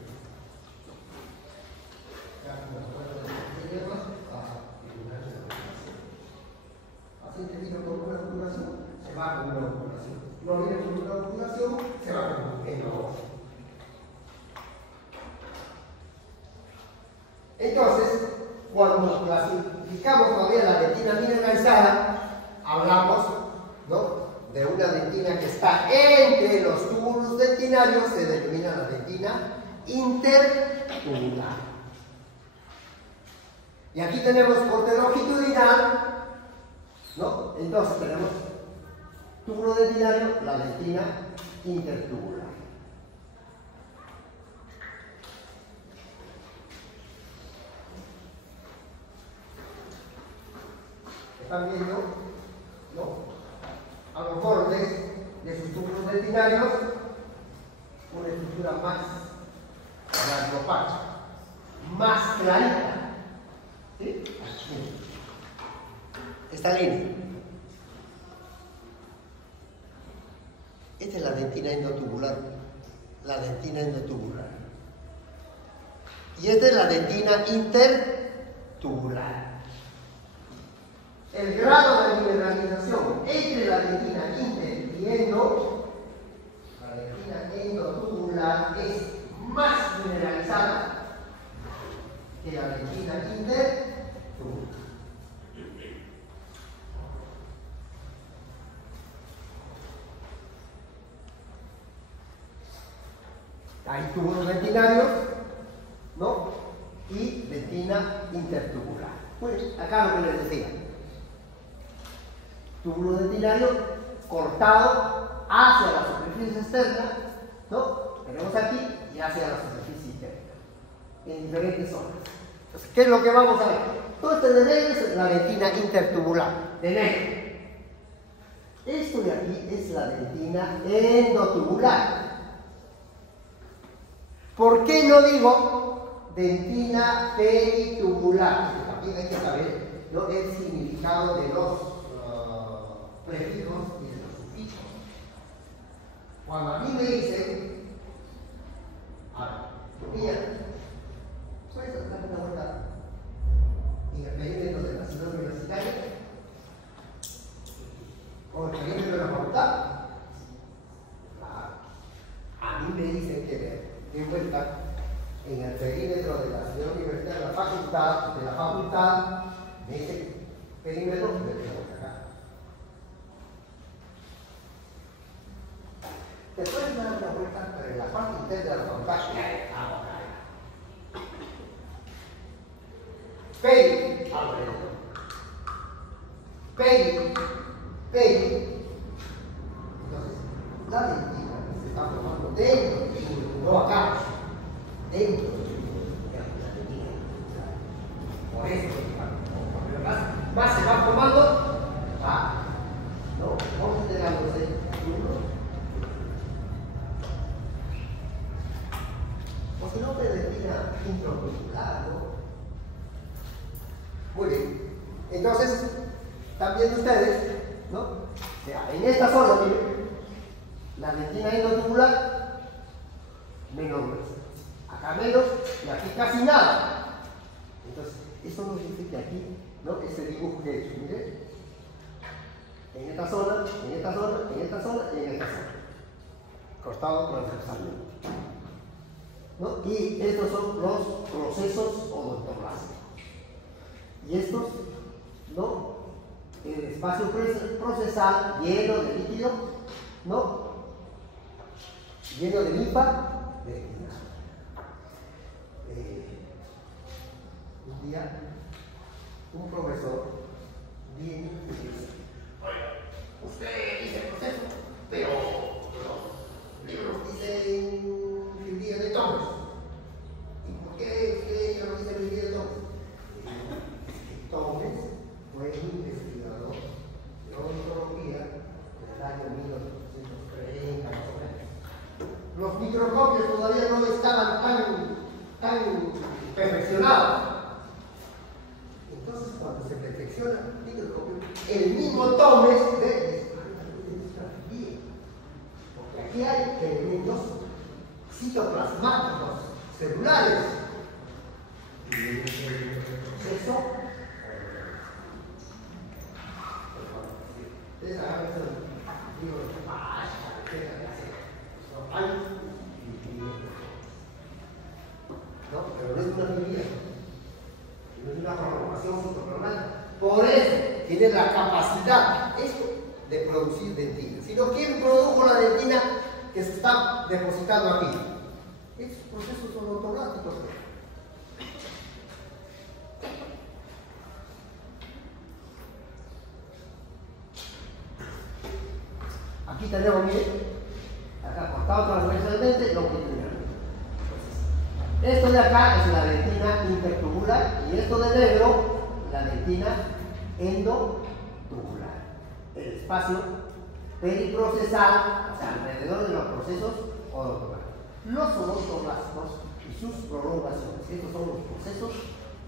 Paciente vino con una obturación, se va con una obturación. No viene con una obturación, se va con un pequeño. Entonces, cuando clasificamos todavía la dentina mineralizada, hablamos, ¿no?, de una dentina que está entre los túbulos dentinarios, se denomina la dentina intertubular. Y aquí tenemos corte longitudinal, ¿no? Entonces tenemos túbulo dentinario, la dentina intertubular. Están viendo, ¿no?, a los bordes de sus túbulos dentinarios una estructura más radiopacha, más clarita. ¿Sí? Esta línea. Esta es la dentina endotubular. La dentina endotubular. Y esta es la dentina intertubular. El grado de mineralización entre la dentina inter y endo, la dentina endotubular es más mineralizada que la dentina intertubular. Hay túbulos dentinarios, ¿no?, y dentina intertubular. Pues acá lo que les decía. Túbulo dentinario cortado hacia la superficie externa, ¿no?, tenemos aquí, y hacia la superficie interna, en diferentes zonas. Entonces, ¿qué es lo que vamos a ver? Todo este de negro es la dentina intertubular, de negro. Esto de aquí es la dentina endotubular. ¿Por qué no digo dentina peritubular? Porque también hay que saber, ¿no?, el significado de los prefijos y de los sufijos. Cuando a mí me dicen, mira, ¿puedes dar una vuelta en el perímetro de la ciudad universitaria? ¿O el perímetro de la facultad? A mí me dicen que de vuelta en el perímetro de la ciudad universitaria, de la facultad, de ese perímetro, me tengo que acá. Te puedes dar una vuelta, pero en la parte interna de la facultad, Peggy, entonces, la dentina se está formando dentro, no acá, dentro de la dentina. Por eso, más se va formando, vamos enterándose uno. O si no, te dentina intraocular, ¿no? Muy bien. Entonces, también ustedes, ¿no?, o sea, en esta zona, miren, la dentina endotubular menos gruesa. Acá menos y aquí casi nada. Entonces, eso nos dice que aquí, ¿no?, este dibujo que he hecho, miren, en esta zona, en esta zona, en esta zona y en esta zona. Cortado transversalmente, ¿no? Y estos son los procesos odontoclásicos. Y estos, ¿no?, el espacio procesal lleno de líquido, ¿no?, lleno de linfa, un día un profesor viene y dice, oye, usted dice el proceso, pero los libros dicen fibrillas de Thomas. ¿Y por qué usted no dice fibrillas de Thomas? Thomas fue un investigador de odontología en el año 1830, más o menos. Los microscopios todavía no estaban tan celulares. Y el proceso. Ustedes agarran eso, digo, no, pero no es una teoría, no es una programación fotocronal. Por eso tiene la capacidad esto de producir dentina. Si no, ¿quién produjo la dentina que se está depositando aquí? Estos procesos son automáticos. Aquí tenemos, miren, acá cortado transversalmente, longitudinal. Esto de acá es la dentina intertubular y esto de negro, la dentina endotubular. El espacio periprocesal, o sea, alrededor de los procesos odontológicos. Los odontolásticos y sus prolongaciones. Estos son los procesos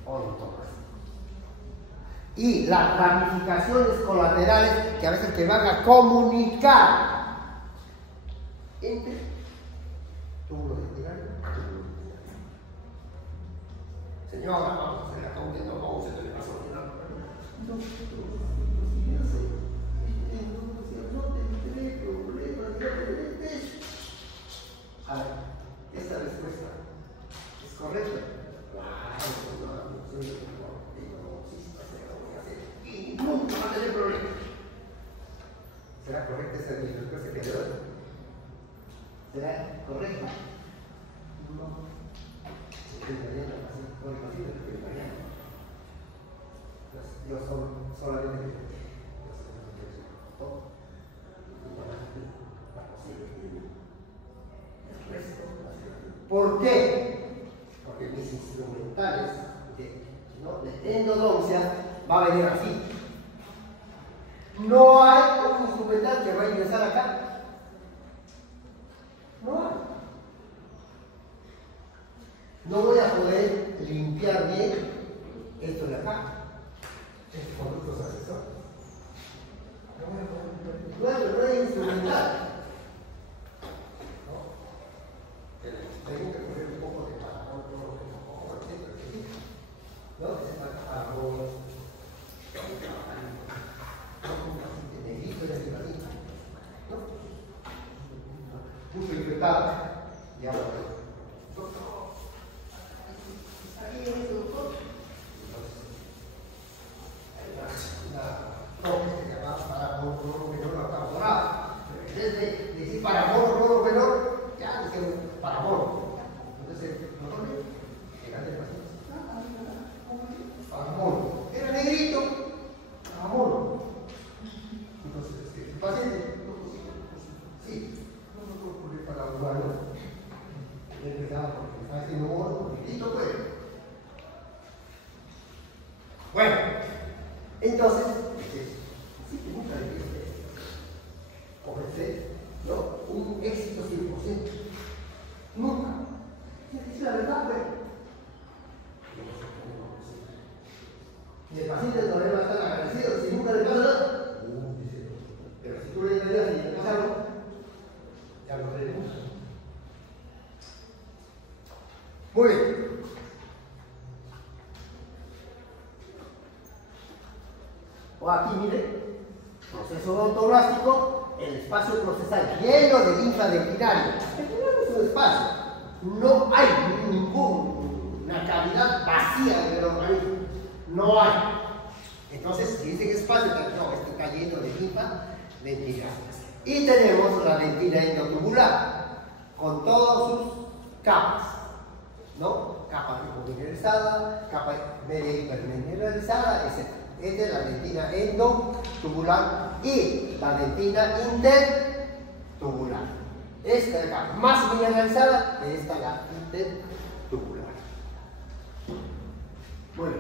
odontolásticos. Y las ramificaciones colaterales que a veces te van a comunicar entre túbulo dental y túbulo dental. Señora, vamos a hacer acá un diente, no, se te pasó. No tendré problemas de dientes. A ver, esta respuesta es correcta. Nunca va a tener problemas. ¿Será correcta esta respuesta que le doy? ¿Será correcta? No. Yo solamente ¿por qué? Porque mis instrumentales de endodoncia va a venir así. No hay un instrumental que va a ingresar acá. No hay. No voy a poder limpiar bien esto de acá. Estos conductos accesorios. No hay instrumental. Tengo que poner un poco de parabol, ¿no? Es parabol. Mucho infectado. Ya lo veo. Bueno, entonces, sí que nunca debiste ofrecer un éxito 100%. Nunca. Es la verdad, pues. Y el paciente no le va a estar agradecido si nunca le pasa nada. Pero si tú le ayudas y le pasa algo, ya lo tenemos. Muy bien. O aquí, mire, proceso odontoblástico, el espacio procesal lleno de linfa dentinaria. Es un espacio. No hay ninguna cavidad vacía del organismo. No hay. Entonces, si dice que espacio, no, esto está lleno de linfa dentinaria. Y tenemos la dentina endotubular, con todas sus capas, ¿no? Capa hipomineralizada, capa media hipermineralizada, etc. Esta es la dentina endotubular y la dentina intertubular. Esta de acá, más mineralizada, esta es la intertubular. Bueno.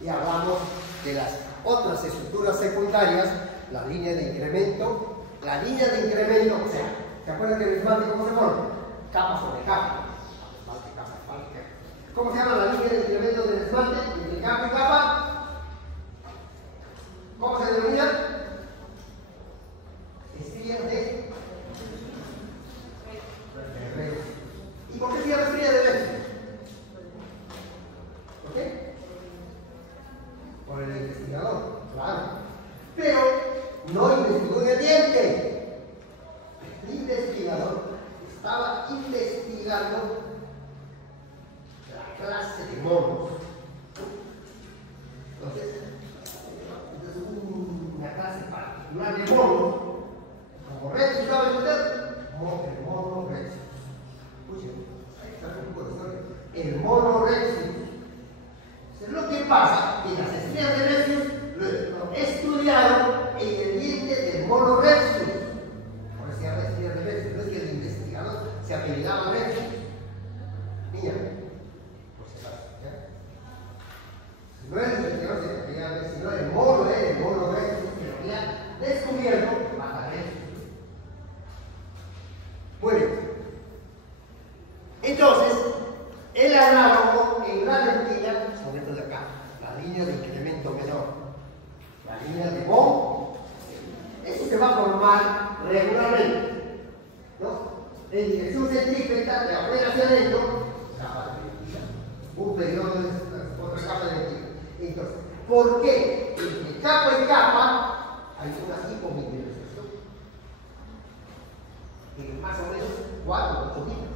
Y hablamos de las otras estructuras secundarias, la línea de incremento. La línea de incremento, o sea, ¿se acuerdan que el esmalte cómo se forma? Capa sobre capa. ¿Cómo se llama la línea de incremento del esmalte? Entre capa y capa. ¿Cómo se denomina? Estrías de investigando la clase de monos. Entonces, es una clase particular de monos, como Rexus, ¿saben ustedes? El mono Rexus. Escuchen, ahí está un poco de historia. El mono Rexus. Lo que pasa es que las estrellas de Rexus lo estudiaron en el diente del mono Rexus. Por eso se llama estrellas de Rexus. No es que el investigador se apellidaba Rexus. Mira, por si acaso, ¿ya? Si no es el investigador se apellidaba Rexus, sino el mono Rexus que lo había descubierto para Rexus. Bueno, entonces, el análogo en la lentilla, sobre todo de acá, la línea de incremento menor, la línea de Von, eso se va a formar regularmente, ¿no? En dirección centrípeta, de afuera hacia adentro, capa de lentilla, un periodo de otra capa de lentilla. Entonces, ¿por qué? Entre capa y capa hay una hipomineralización, que más o menos 4 o 8 metros.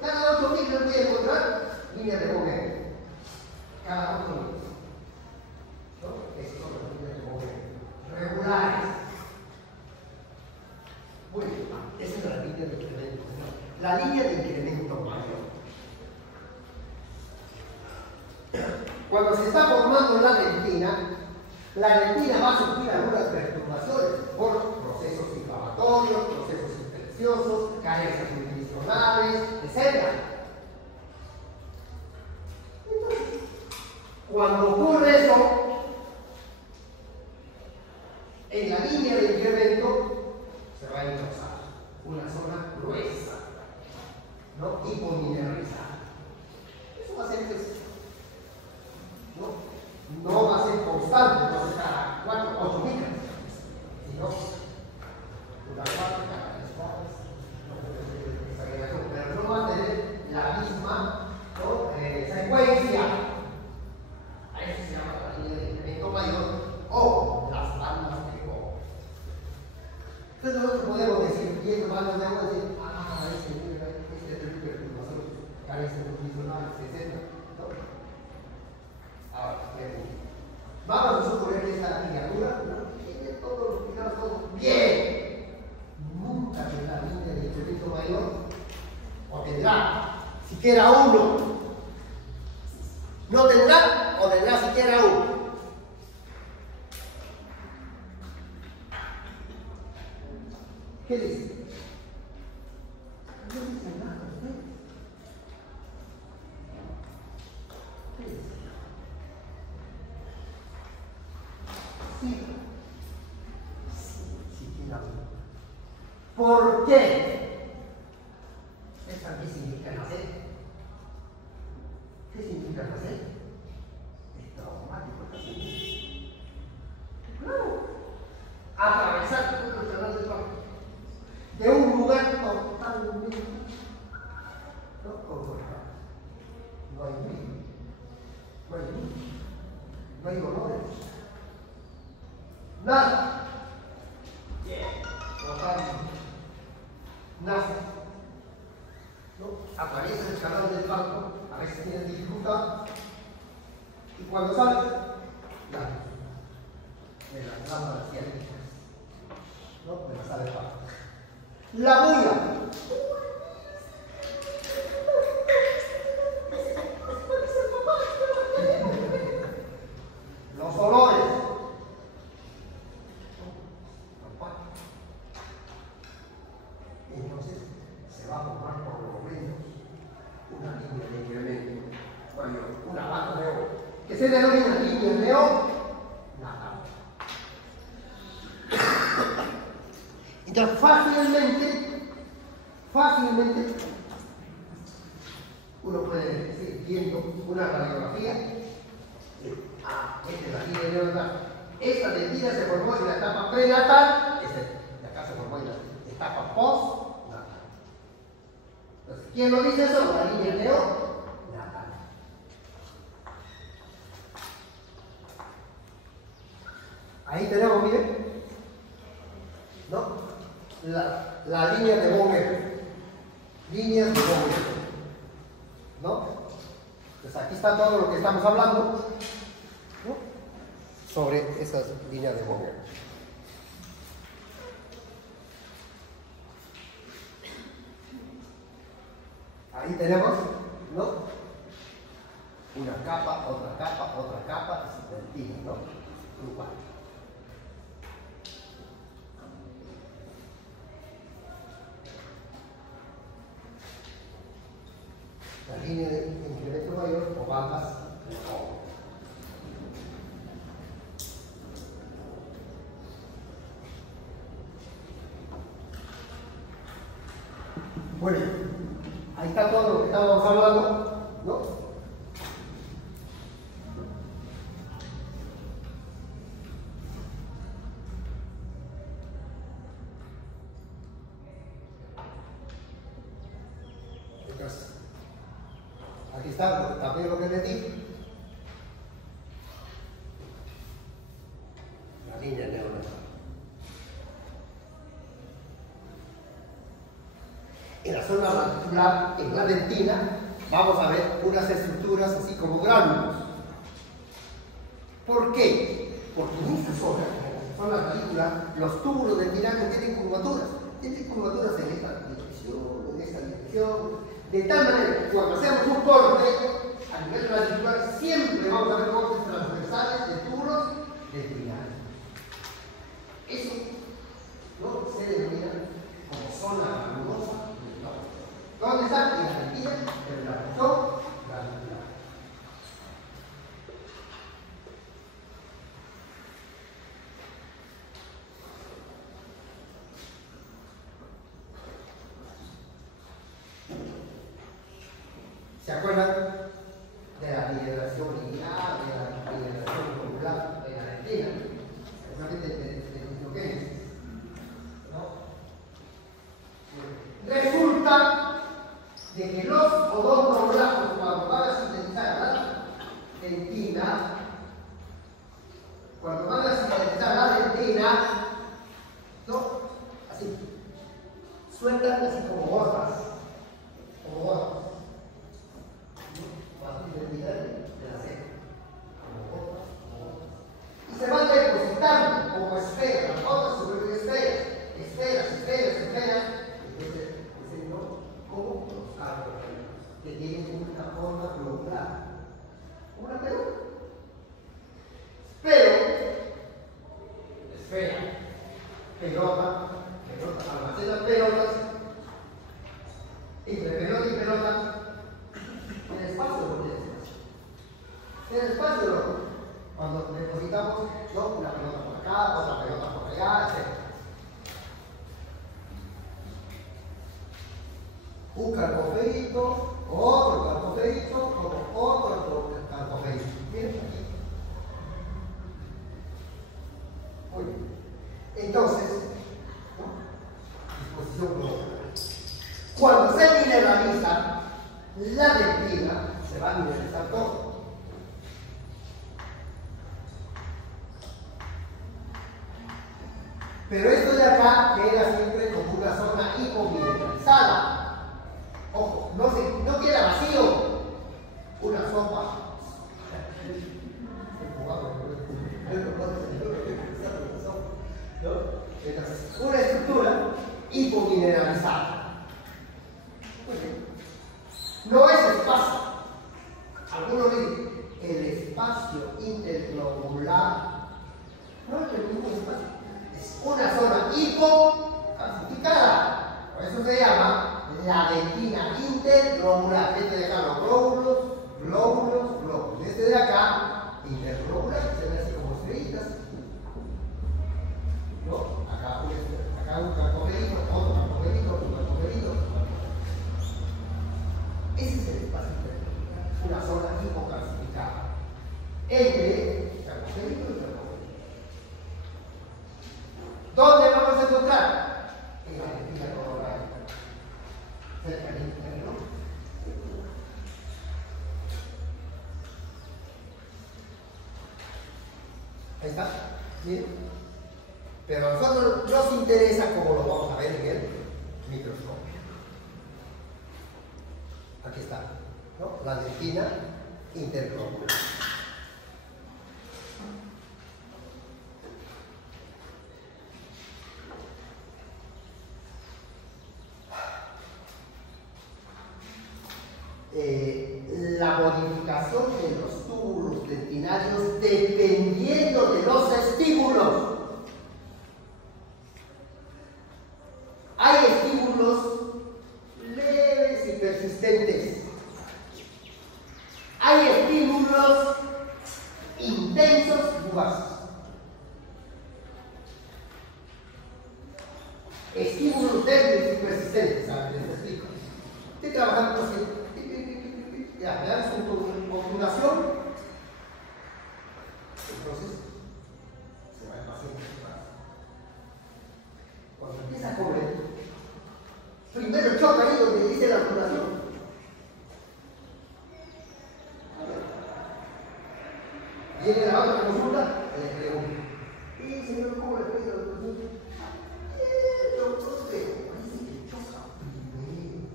Cada 8 metros voy a encontrar líneas de Von Neumann. Cada 8 metros. ¿No? Estas son las líneas de Von Neumann. Regulares. Bueno, esa es la línea de incremento menor. La línea de incremento mayor. Cuando se está formando la dentina va a sufrir algunas perturbaciones por procesos inflamatorios, procesos infecciosos, carencias nutricionales, etc. Entonces, cuando ocurre eso, en la línea de incremento se va a engrosar una zona gruesa, ¿no? Hipomineralizada. Eso va a ser eso. No va a ser constante, no va a ser cada 4 o 8 micras, sino una 4 cada 3 cuadras. Pero no va a tener la misma, ¿no? Secuencia. A eso se llama la línea de incremento mayor o las bandas de Von. Entonces nosotros podemos decir, y estos bandas de Von decir, este perturbación, carencias nutricionales, etc. Ahora, vamos a suponer que esta ligadura tiene todos los cuidados, todos bien. Nunca tendrá línea de incremento mayor, o tendrá siquiera uno. No tendrá, o tendrá siquiera uno. ¿Qué dice? No dice nada ustedes. ¿Qué dice? ¿Por qué? ¿Qué significa nacer? ¿Qué significa nacer? Es traumático casi. Claro. Atravesar todo el canal del parque. De un lugar totalmente no confortable. No hay ruido. No hay luz. No hay olores. Nada. Nace. ¿No? Aparece en el canal del banco, a veces tiene dificultad. Y cuando sale, nada. De las lámparas científicas. ¿No? De la sala de banco. La bulla. Los olores. Entonces se va a formar por lo menos una línea de incremento mayor, una banda de oro, que se denomina línea de oro natal. Entonces fácilmente uno puede decir, viendo una radiografía, esta es la línea de oro natal. Esta dentina se formó en la etapa prenatal, de acá se formó en la etapa postnatal. Entonces, ¿quién lo dice eso? La línea neonatal. Ahí tenemos, miren, ¿no? La línea de Von Neumann. líneas de Vogel, ¿no? Entonces aquí está todo lo que estamos hablando, ¿no? Sobre esas líneas de Vogel. Ahí tenemos, ¿no? Una capa, otra capa, serpentina, ¿no? Grupal. La línea de incremento mayor o bandas de Vogel. Bueno, ahí está todo lo que estábamos hablando, ¿no? Entonces, aquí está también lo que metí. La línea neuronal. En la zona radicular, en la dentina, vamos a ver unas estructuras así como gránulos. ¿Por qué? Porque en esta zona radicular, los túbulos dentinarios tienen curvaturas. Tienen curvaturas en esta dirección, en esta dirección. De tal manera que cuando hacemos un corte a nivel radicular, siempre vamos a ver cortes transversales de túbulos dentinarios. Eso no se denomina como zona granulosa. ¿Dónde está? En la dentina, en la región radicular. ¿Se acuerdan de la migración lineal, de la migración popular en Argentina? Seguramente de lo que es, ¿no? Resulta de que los odontoblásticos, cuando van a sintetizar la dentina, ¿no? Así, sueltan así como gotas, de la ceja, como gotas. Y se van depositando como esferas, gotas sobre esferas, como los árboles, que tienen una forma globular, una pelota. Pero, esfera, pelota, almacena pelotas, entre pelota y pelota, el espacio no tiene espacio. El espacio no. Cuando depositamos, ¿no? Una pelota por acá, otra pelota por allá, etc. Un carboferito, otro carboferito, otro carboferito. Miren aquí. Muy bien. Entonces, ¿no? Disposición global. Cuando se mineraliza la dentina, se va a mineralizar todo. Pero esto de acá queda siempre como una zona hipomineralizada. Ojo, no queda vacío. Una sopa. Entonces, una estructura hipomineralizada. No es espacio. Algunos dicen el espacio interglobular. No es el mismo espacio. Es una zona hipocalcificada. Por eso se llama la dentina interglobular. Este de acá los glóbulos. Este de acá, interglobular, se ve así como estrellitas. ¿No? Acá un carboferito, otro carboferito. Ese es el espacio interglobular. Una zona hipocalcificada. Entre carboferito y carboferito. ¿Dónde vamos a encontrar? En la dentina coronaria. Cerca del interno. Ahí está. ¿Miren? Pero a nosotros nos interesa como lo vamos a ver en el microscopio. Aquí está, ¿no? La dentina intercromulada. La modificación de los túbulos dentinarios dependiendo de los estímulos. Hay estímulos leves y persistentes. Hay estímulos intensos y fugaces. Estímulos débiles y persistentes. A ver, les explico. Estoy trabajando así. Ya, me dan su continuación. Entonces, se va el paciente. Cuando empieza a comer, primero choca ahí donde dice la obturación. Viene la otra consulta, le pregunto: ¿y señor, cómo le pide la obturación? Doctor, parece que choca primero.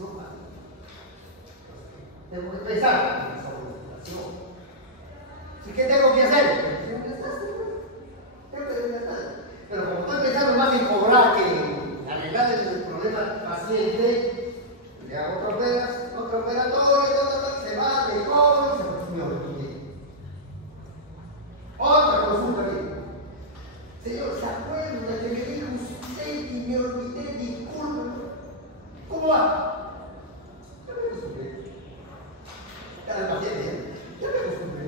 No pasa. Tengo que pensar en esa obturación. ¿Sí qué tengo que hacer? Pero como estoy pensando más en cobrar que arreglar el problema del paciente, le hago otra operatoria, se va, le cobro y se resumió. Otra consulta aquí. Señor, ¿se acuerdan de que me dijo usted y me olvidé? Disculpe. ¿Cómo va? Ya me acostumbré. Ya el paciente, ya me acostumbré.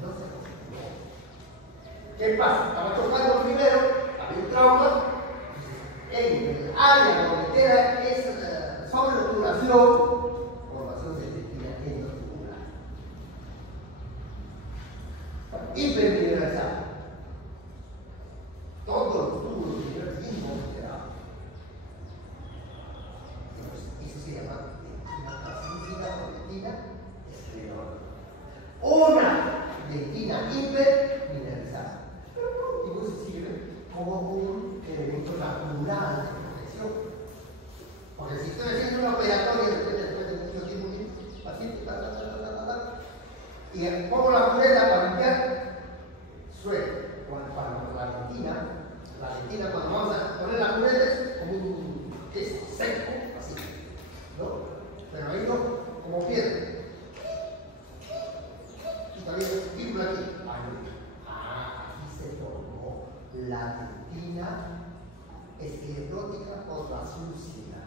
No se acostumbró. ¿Qué pasa? Estaba chocando primero, había un trauma. En el área donde queda esa sobreobturación, formación de dentina endotubular. Hipermineralizado. Todos los túbulos minerales inmovilizados. Eso se llama dentina translúcida o dentina esclerótica. Una dentina hipermineralizada. Y pues sirve como un elemento natural de protección. Porque si estoy haciendo una operatoria después de mucho tiempo, paciente, y pongo la cubeta para limpiar, suelo. Cuando la dentina cuando vamos a poner la cubeta es como un queso seco, así, ¿no? Pero ahí no, como piedra. Y también fibra aquí. Aquí se formó la dentina esclerótica o translúcida.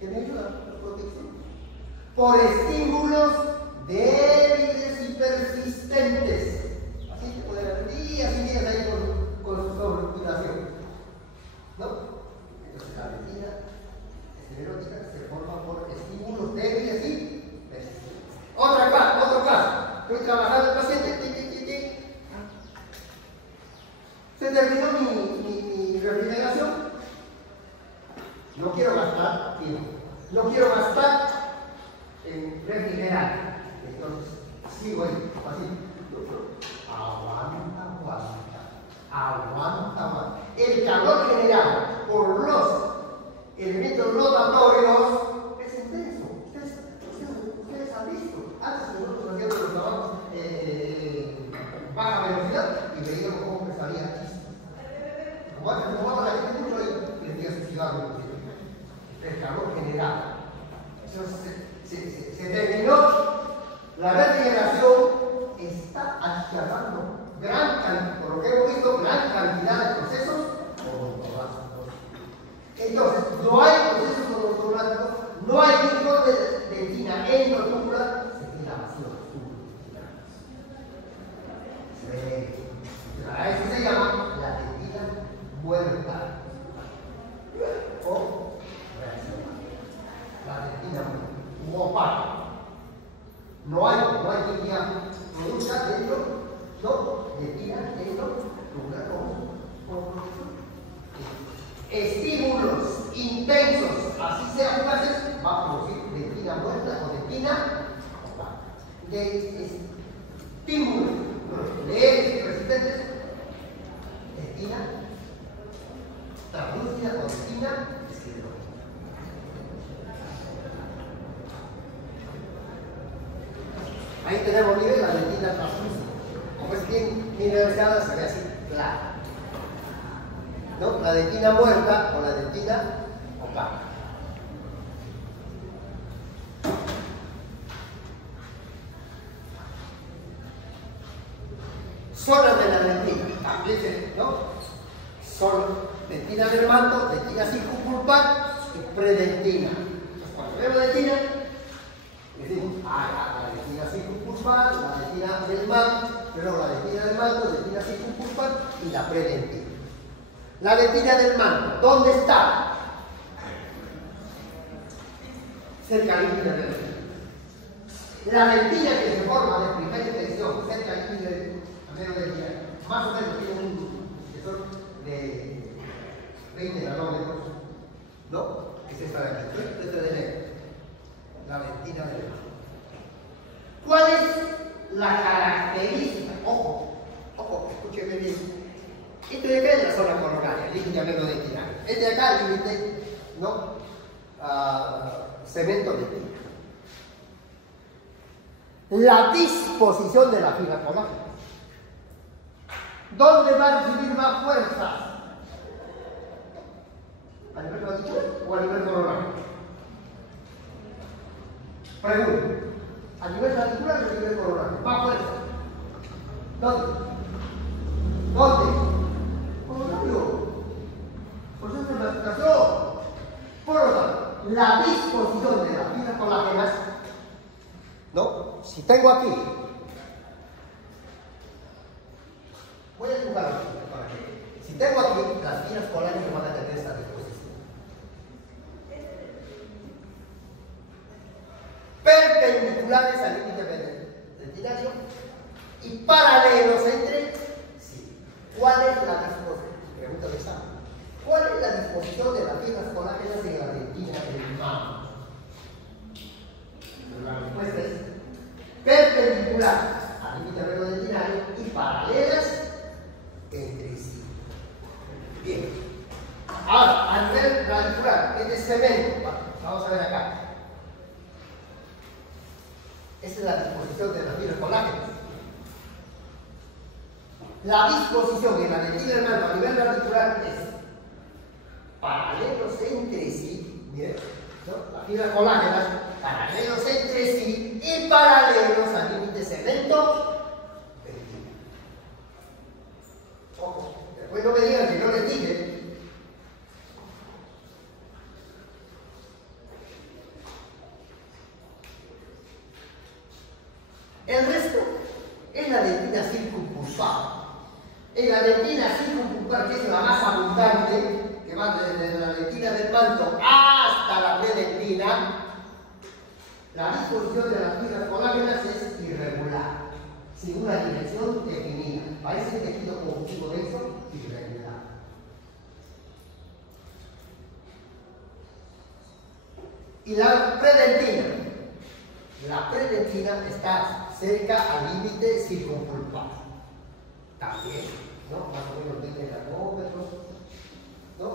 ¿Qué me ayuda la protección? Por estímulos débiles y persistentes. Así que puede haber días y días ahí con su sobreobturación. ¿No? Entonces la dentina esclerótica se forma por estímulos débiles y persistentes. Otro caso. Estoy trabajando el paciente. Se terminó mi refrigeración. No quiero gastar tiempo. No quiero gastar en refrigerar. Entonces, sigo ahí, así. Aguanta. El calor generado por los elementos rotatorios es intenso. Ustedes han visto. Antes nosotros hacíamos los trabajos baja velocidad y veíamos cómo empezaría chispas. Como antes nos jugaba la gente mucho y prendía su cigarro. El calor generado. Entonces se terminó. La refrigeración está achicando por lo que hemos visto, gran cantidad de procesos odontológicos. Entonces, no hay procesos odontológicos, no hay tipo de dentina endotubular, se queda vacío los túbulos dentinarios. A eso se llama la dentina muerta o reaccional. La dentina muerta, opaca. No hay dentina producida dentro. No, dentina endotubular o estímulos intensos, así sean fugaces, va a producir dentina muerta o dentina opaca. De estímulos leves y persistentes, dentina translúcida o dentina esclerótica. tenemos, miren, la dentina translúcida. Como es bien mineralizada, se ve así clara. ¿No? La dentina muerta o la dentina opaca. Zonas de la dentina, también, ¿no? Son dentina del manto, dentina circunpulpar y predentina. Entonces, cuando vemos dentina, decimos, la dentina circunpulpar, la dentina del manto, pero la dentina del manto, dentina circunpulpar y la predentina. La dentina del manto, ¿dónde está? Cerca del límite del manto. La dentina que se forma de primera extensión, cerca del límite del manto, más o menos tiene un espesor de 20 nanómetros, ¿no? Es esta de aquí, esta de negro. La dentina del manto. ¿Cuál es la característica? Ojo, escúcheme bien. Este de acá es la zona coronaria, el límite dentina. Este de acá es el límite, ¿no? Cemento dentina. La disposición de la fibra colágena. ¿Dónde va a recibir más fuerza? ¿A nivel radicular o a nivel coronario? Pregunto. ¿A nivel radicular o a nivel coronario? Más fuerza. ¿Dónde? Coronario. Proceso de masticación. Por lo tanto, la disposición de las fibras colágenas, ¿no? Si tengo aquí, voy a dibujar aquí para que, si tengo aquí, las fibras colágenas van a tener esta disposición. Perpendiculares al límite dentinario y paralelos entre sí. ¿Cuál es la disposición? Pregunta de examen. ¿Cuál es la disposición de las fibras colágenas en la dentina del manto? La respuesta es perpendiculares al límite dentinario y paralelas entre sí. Bien. Ahora, a nivel radicular, este es cemento. Vamos a ver acá. Esta es la disposición de las fibras colágenas. La disposición en la dentina del manto a nivel radicular es paralelos entre sí, miren, ¿no? Las fibras colágenas, paralelos entre sí y paralelos al límite cemento dentina. Ojo, después no me digan que no les dije. El resto es la dentina circunpulsada. En la dentina circunpulpar, que es la más abundante, que va desde la dentina del manto hasta la predentina, la disposición de las fibras colágenas es irregular, sin una dirección definida. Parece tejido conjuntivo denso irregular. Y la predentina está cerca al límite circunpulpar. También, ¿no? Más o menos 20 nanómetros, ¿no?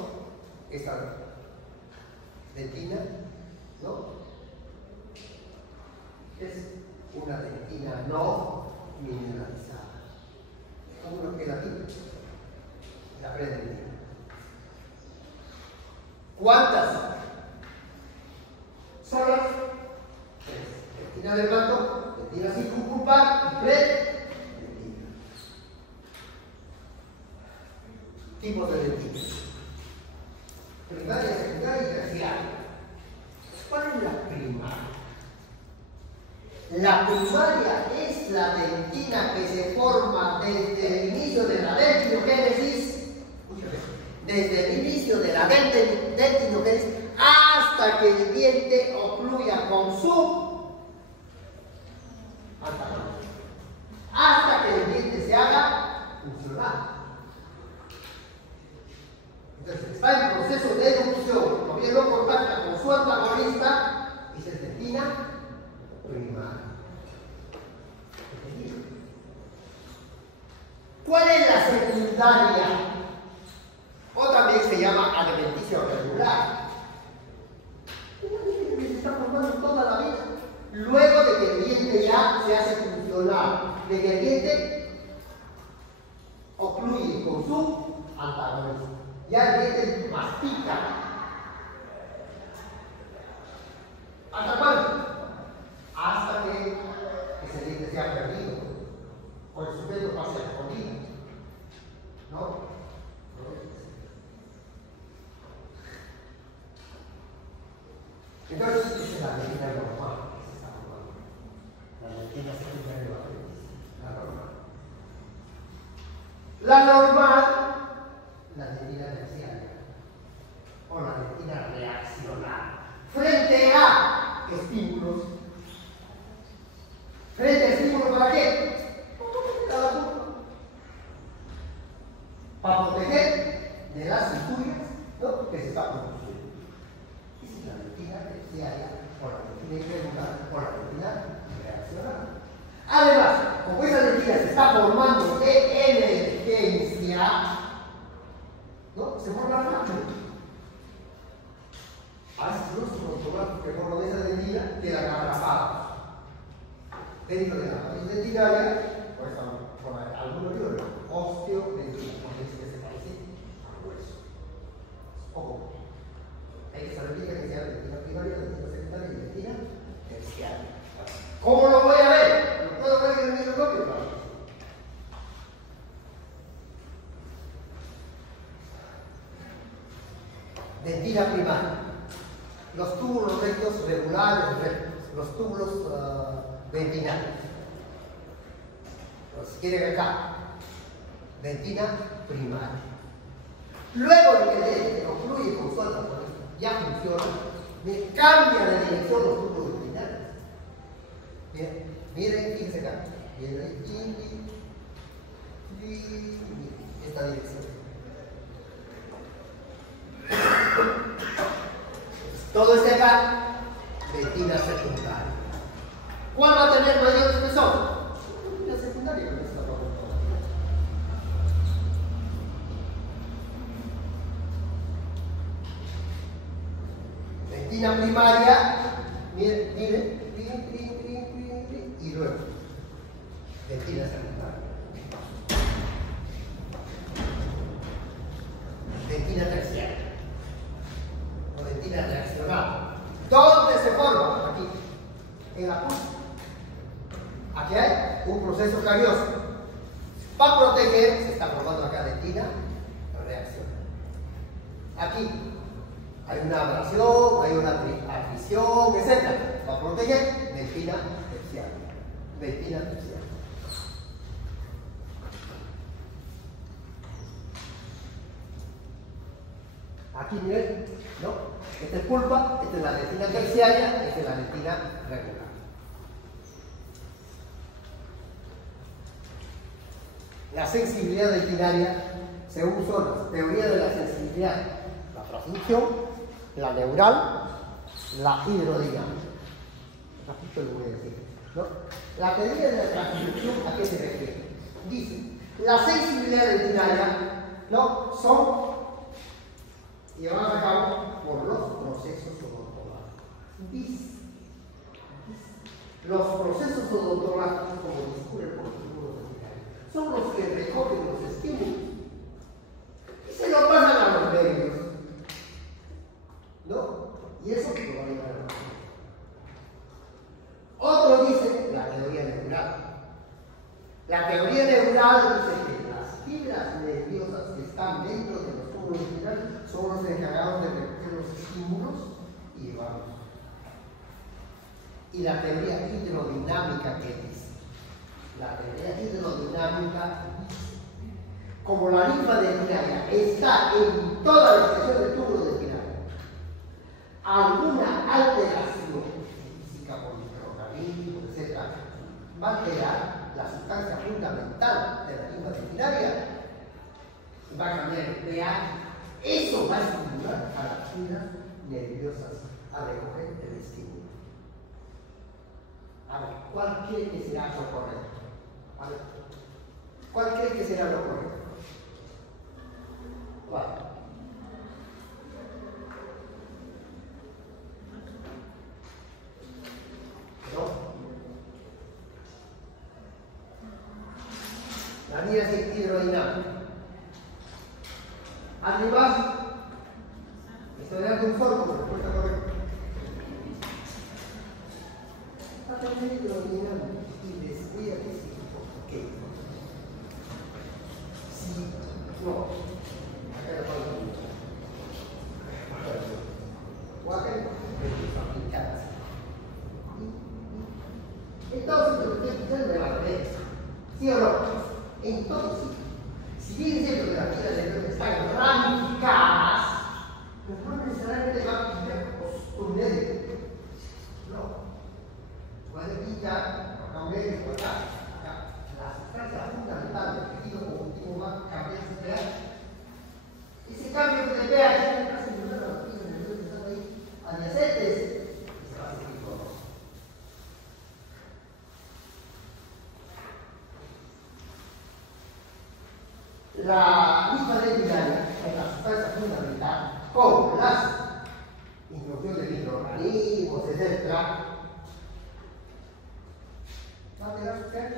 Esta dentina, ¿no? Es una dentina no mineralizada. ¿Cómo nos queda aquí? La predentina. ¿Cuántas? Son las tres. Dentina del manto, dentina circunpulpar y predentina. Tipos de dentina. Primaria, secundaria y terciaria. ¿Cuál es la primaria? La primaria es la dentina que se forma desde el inicio de la dentinogénesis, desde el inicio de la dentinogénesis hasta que el diente ocluya con su antagonista, hasta que el diente se haga funcional. Entonces, está en proceso de evolución, todavía no contacta con su antagonista y se dentina primaria. ¿Cuál es la secundaria? O también se llama adventicio regular. Se está formando toda la vida. Luego de que el diente ya se hace funcional. Entonces, esa es la dentina normal que se está formando. La dentina secundaria la normal. La normal, la dentina terciaria, o la dentina reaccional, frente a estímulos. ¿Frente a estímulos para qué? Para proteger de las injurias, ¿no?, que se está produciendo. Esa es la dentina terciaria, o la dentina irregular, o la dentina reaccional. Además, como esa dentina se está formando de emergencia, ¿no?, se forma la flaca. Ahora, si no se controla que por lo de esa dentina queda atrapada dentro de la matriz dentinaria, por algún motivo, el osteodentina, porque es que se parece al hueso. Ojo, hay que saber bien que sea dentina primaria, dentina secundaria y dentina terciaria. ¿Cómo lo voy a ver? ¿Lo puedo ver en el microscopio? Claro. Dentina primaria. Los túbulos rectos regulares, los túbulos dentinarios. Los quieren acá. Dentina primaria. Luego de que concluye con su alta, ya funciona, me cambia de dirección los túbulos dentinarios. Bien, miren, fíjense acá. Miren, esta dirección. Todo este acá, dentina secundaria. ¿Cuál va a tener mayor espesor? La secundaria que está preguntando. Dentina primaria, miren, y luego dentina secundaria. Dentina terciaria. O dentina reaccional. ¿Dónde se forma? Aquí, en la punta. Aquí hay un proceso carioso. Para proteger, se está formando acá dentina reaccional. Aquí hay una abrasión, hay una abrisión, etc. Para proteger, dentina terciaria. Dentina terciaria. Aquí miren, ¿no? Esta es pulpa, esta es la dentina terciaria, esta es la dentina regular. La sensibilidad dentinaria, según zonas, teoría de la sensibilidad, la transducción, la neural, la hidrodinámica. Rapidito lo voy a decir, ¿no? La teoría de la transducción, ¿a qué se refiere? Dice, la sensibilidad dentinaria, ¿no?, son llevadas a cabo por los procesos odontológicos. Los procesos odontológicos, como discurren por los túbulos dentarios, son los que recogen los estímulos y se los pasan a los nervios, ¿no? Y eso lo va a llevar a la. Otro dice la teoría neural. La teoría neural dice que las fibras nerviosas que están dentro de los túbulos dentarios son los encargados de recoger los estímulos y llevarlos. Y la teoría hidrodinámica, ¿qué dice? La teoría hidrodinámica dice, como la linfa dentinaria está en toda la extensión del túbulo dentinario, alguna alteración física por microorganismos, etc., va a alterar la sustancia fundamental de la linfa dentinaria y va a cambiar el pH. Eso va a estimular a las fibras nerviosas a recoger el estímulo. A ver, ¿cuál cree que será lo correcto? A ver, ¿cuál cree que será lo correcto? ¿Cuál? ¿No? La mía es hidrodinámica. Arriba, estoy dando un solo como respuesta correcta. La teoría hidrodinámica y desvía que sí. ¿Qué? Sí, no. Acá ya está. Acá ¿Sí o no? Entonces, si bien es cierto que las vías nerviosas están ramificadas, pues no necesariamente va a pillar por medio. No. Puede pillar por un medio, por acá. La sustancia fundamental del tejido conjuntivo va a cambiar su pH. Ese cambio de pH está simulando las vías nerviosas que están ahí adyacentes y se va a seguir todo. La misma ley binaria es la sustancia fundamental con las introducciones de microorganismos, etc. ¿Va a tener su pH?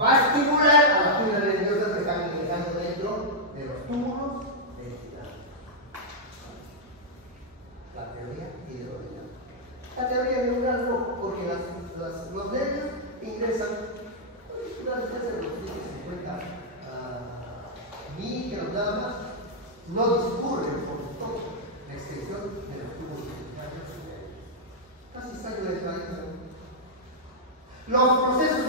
Va a estimular a las fibras nerviosas que están ingresando dentro de los túbulos ventriculares. La teoría hidrológica. La teoría neuronal no, porque los nervios ingresan una distancia de los 150 microgramas, no discurren por toda la extensión de los túbulos ventriculares. Casi está en el planeta. Los procesos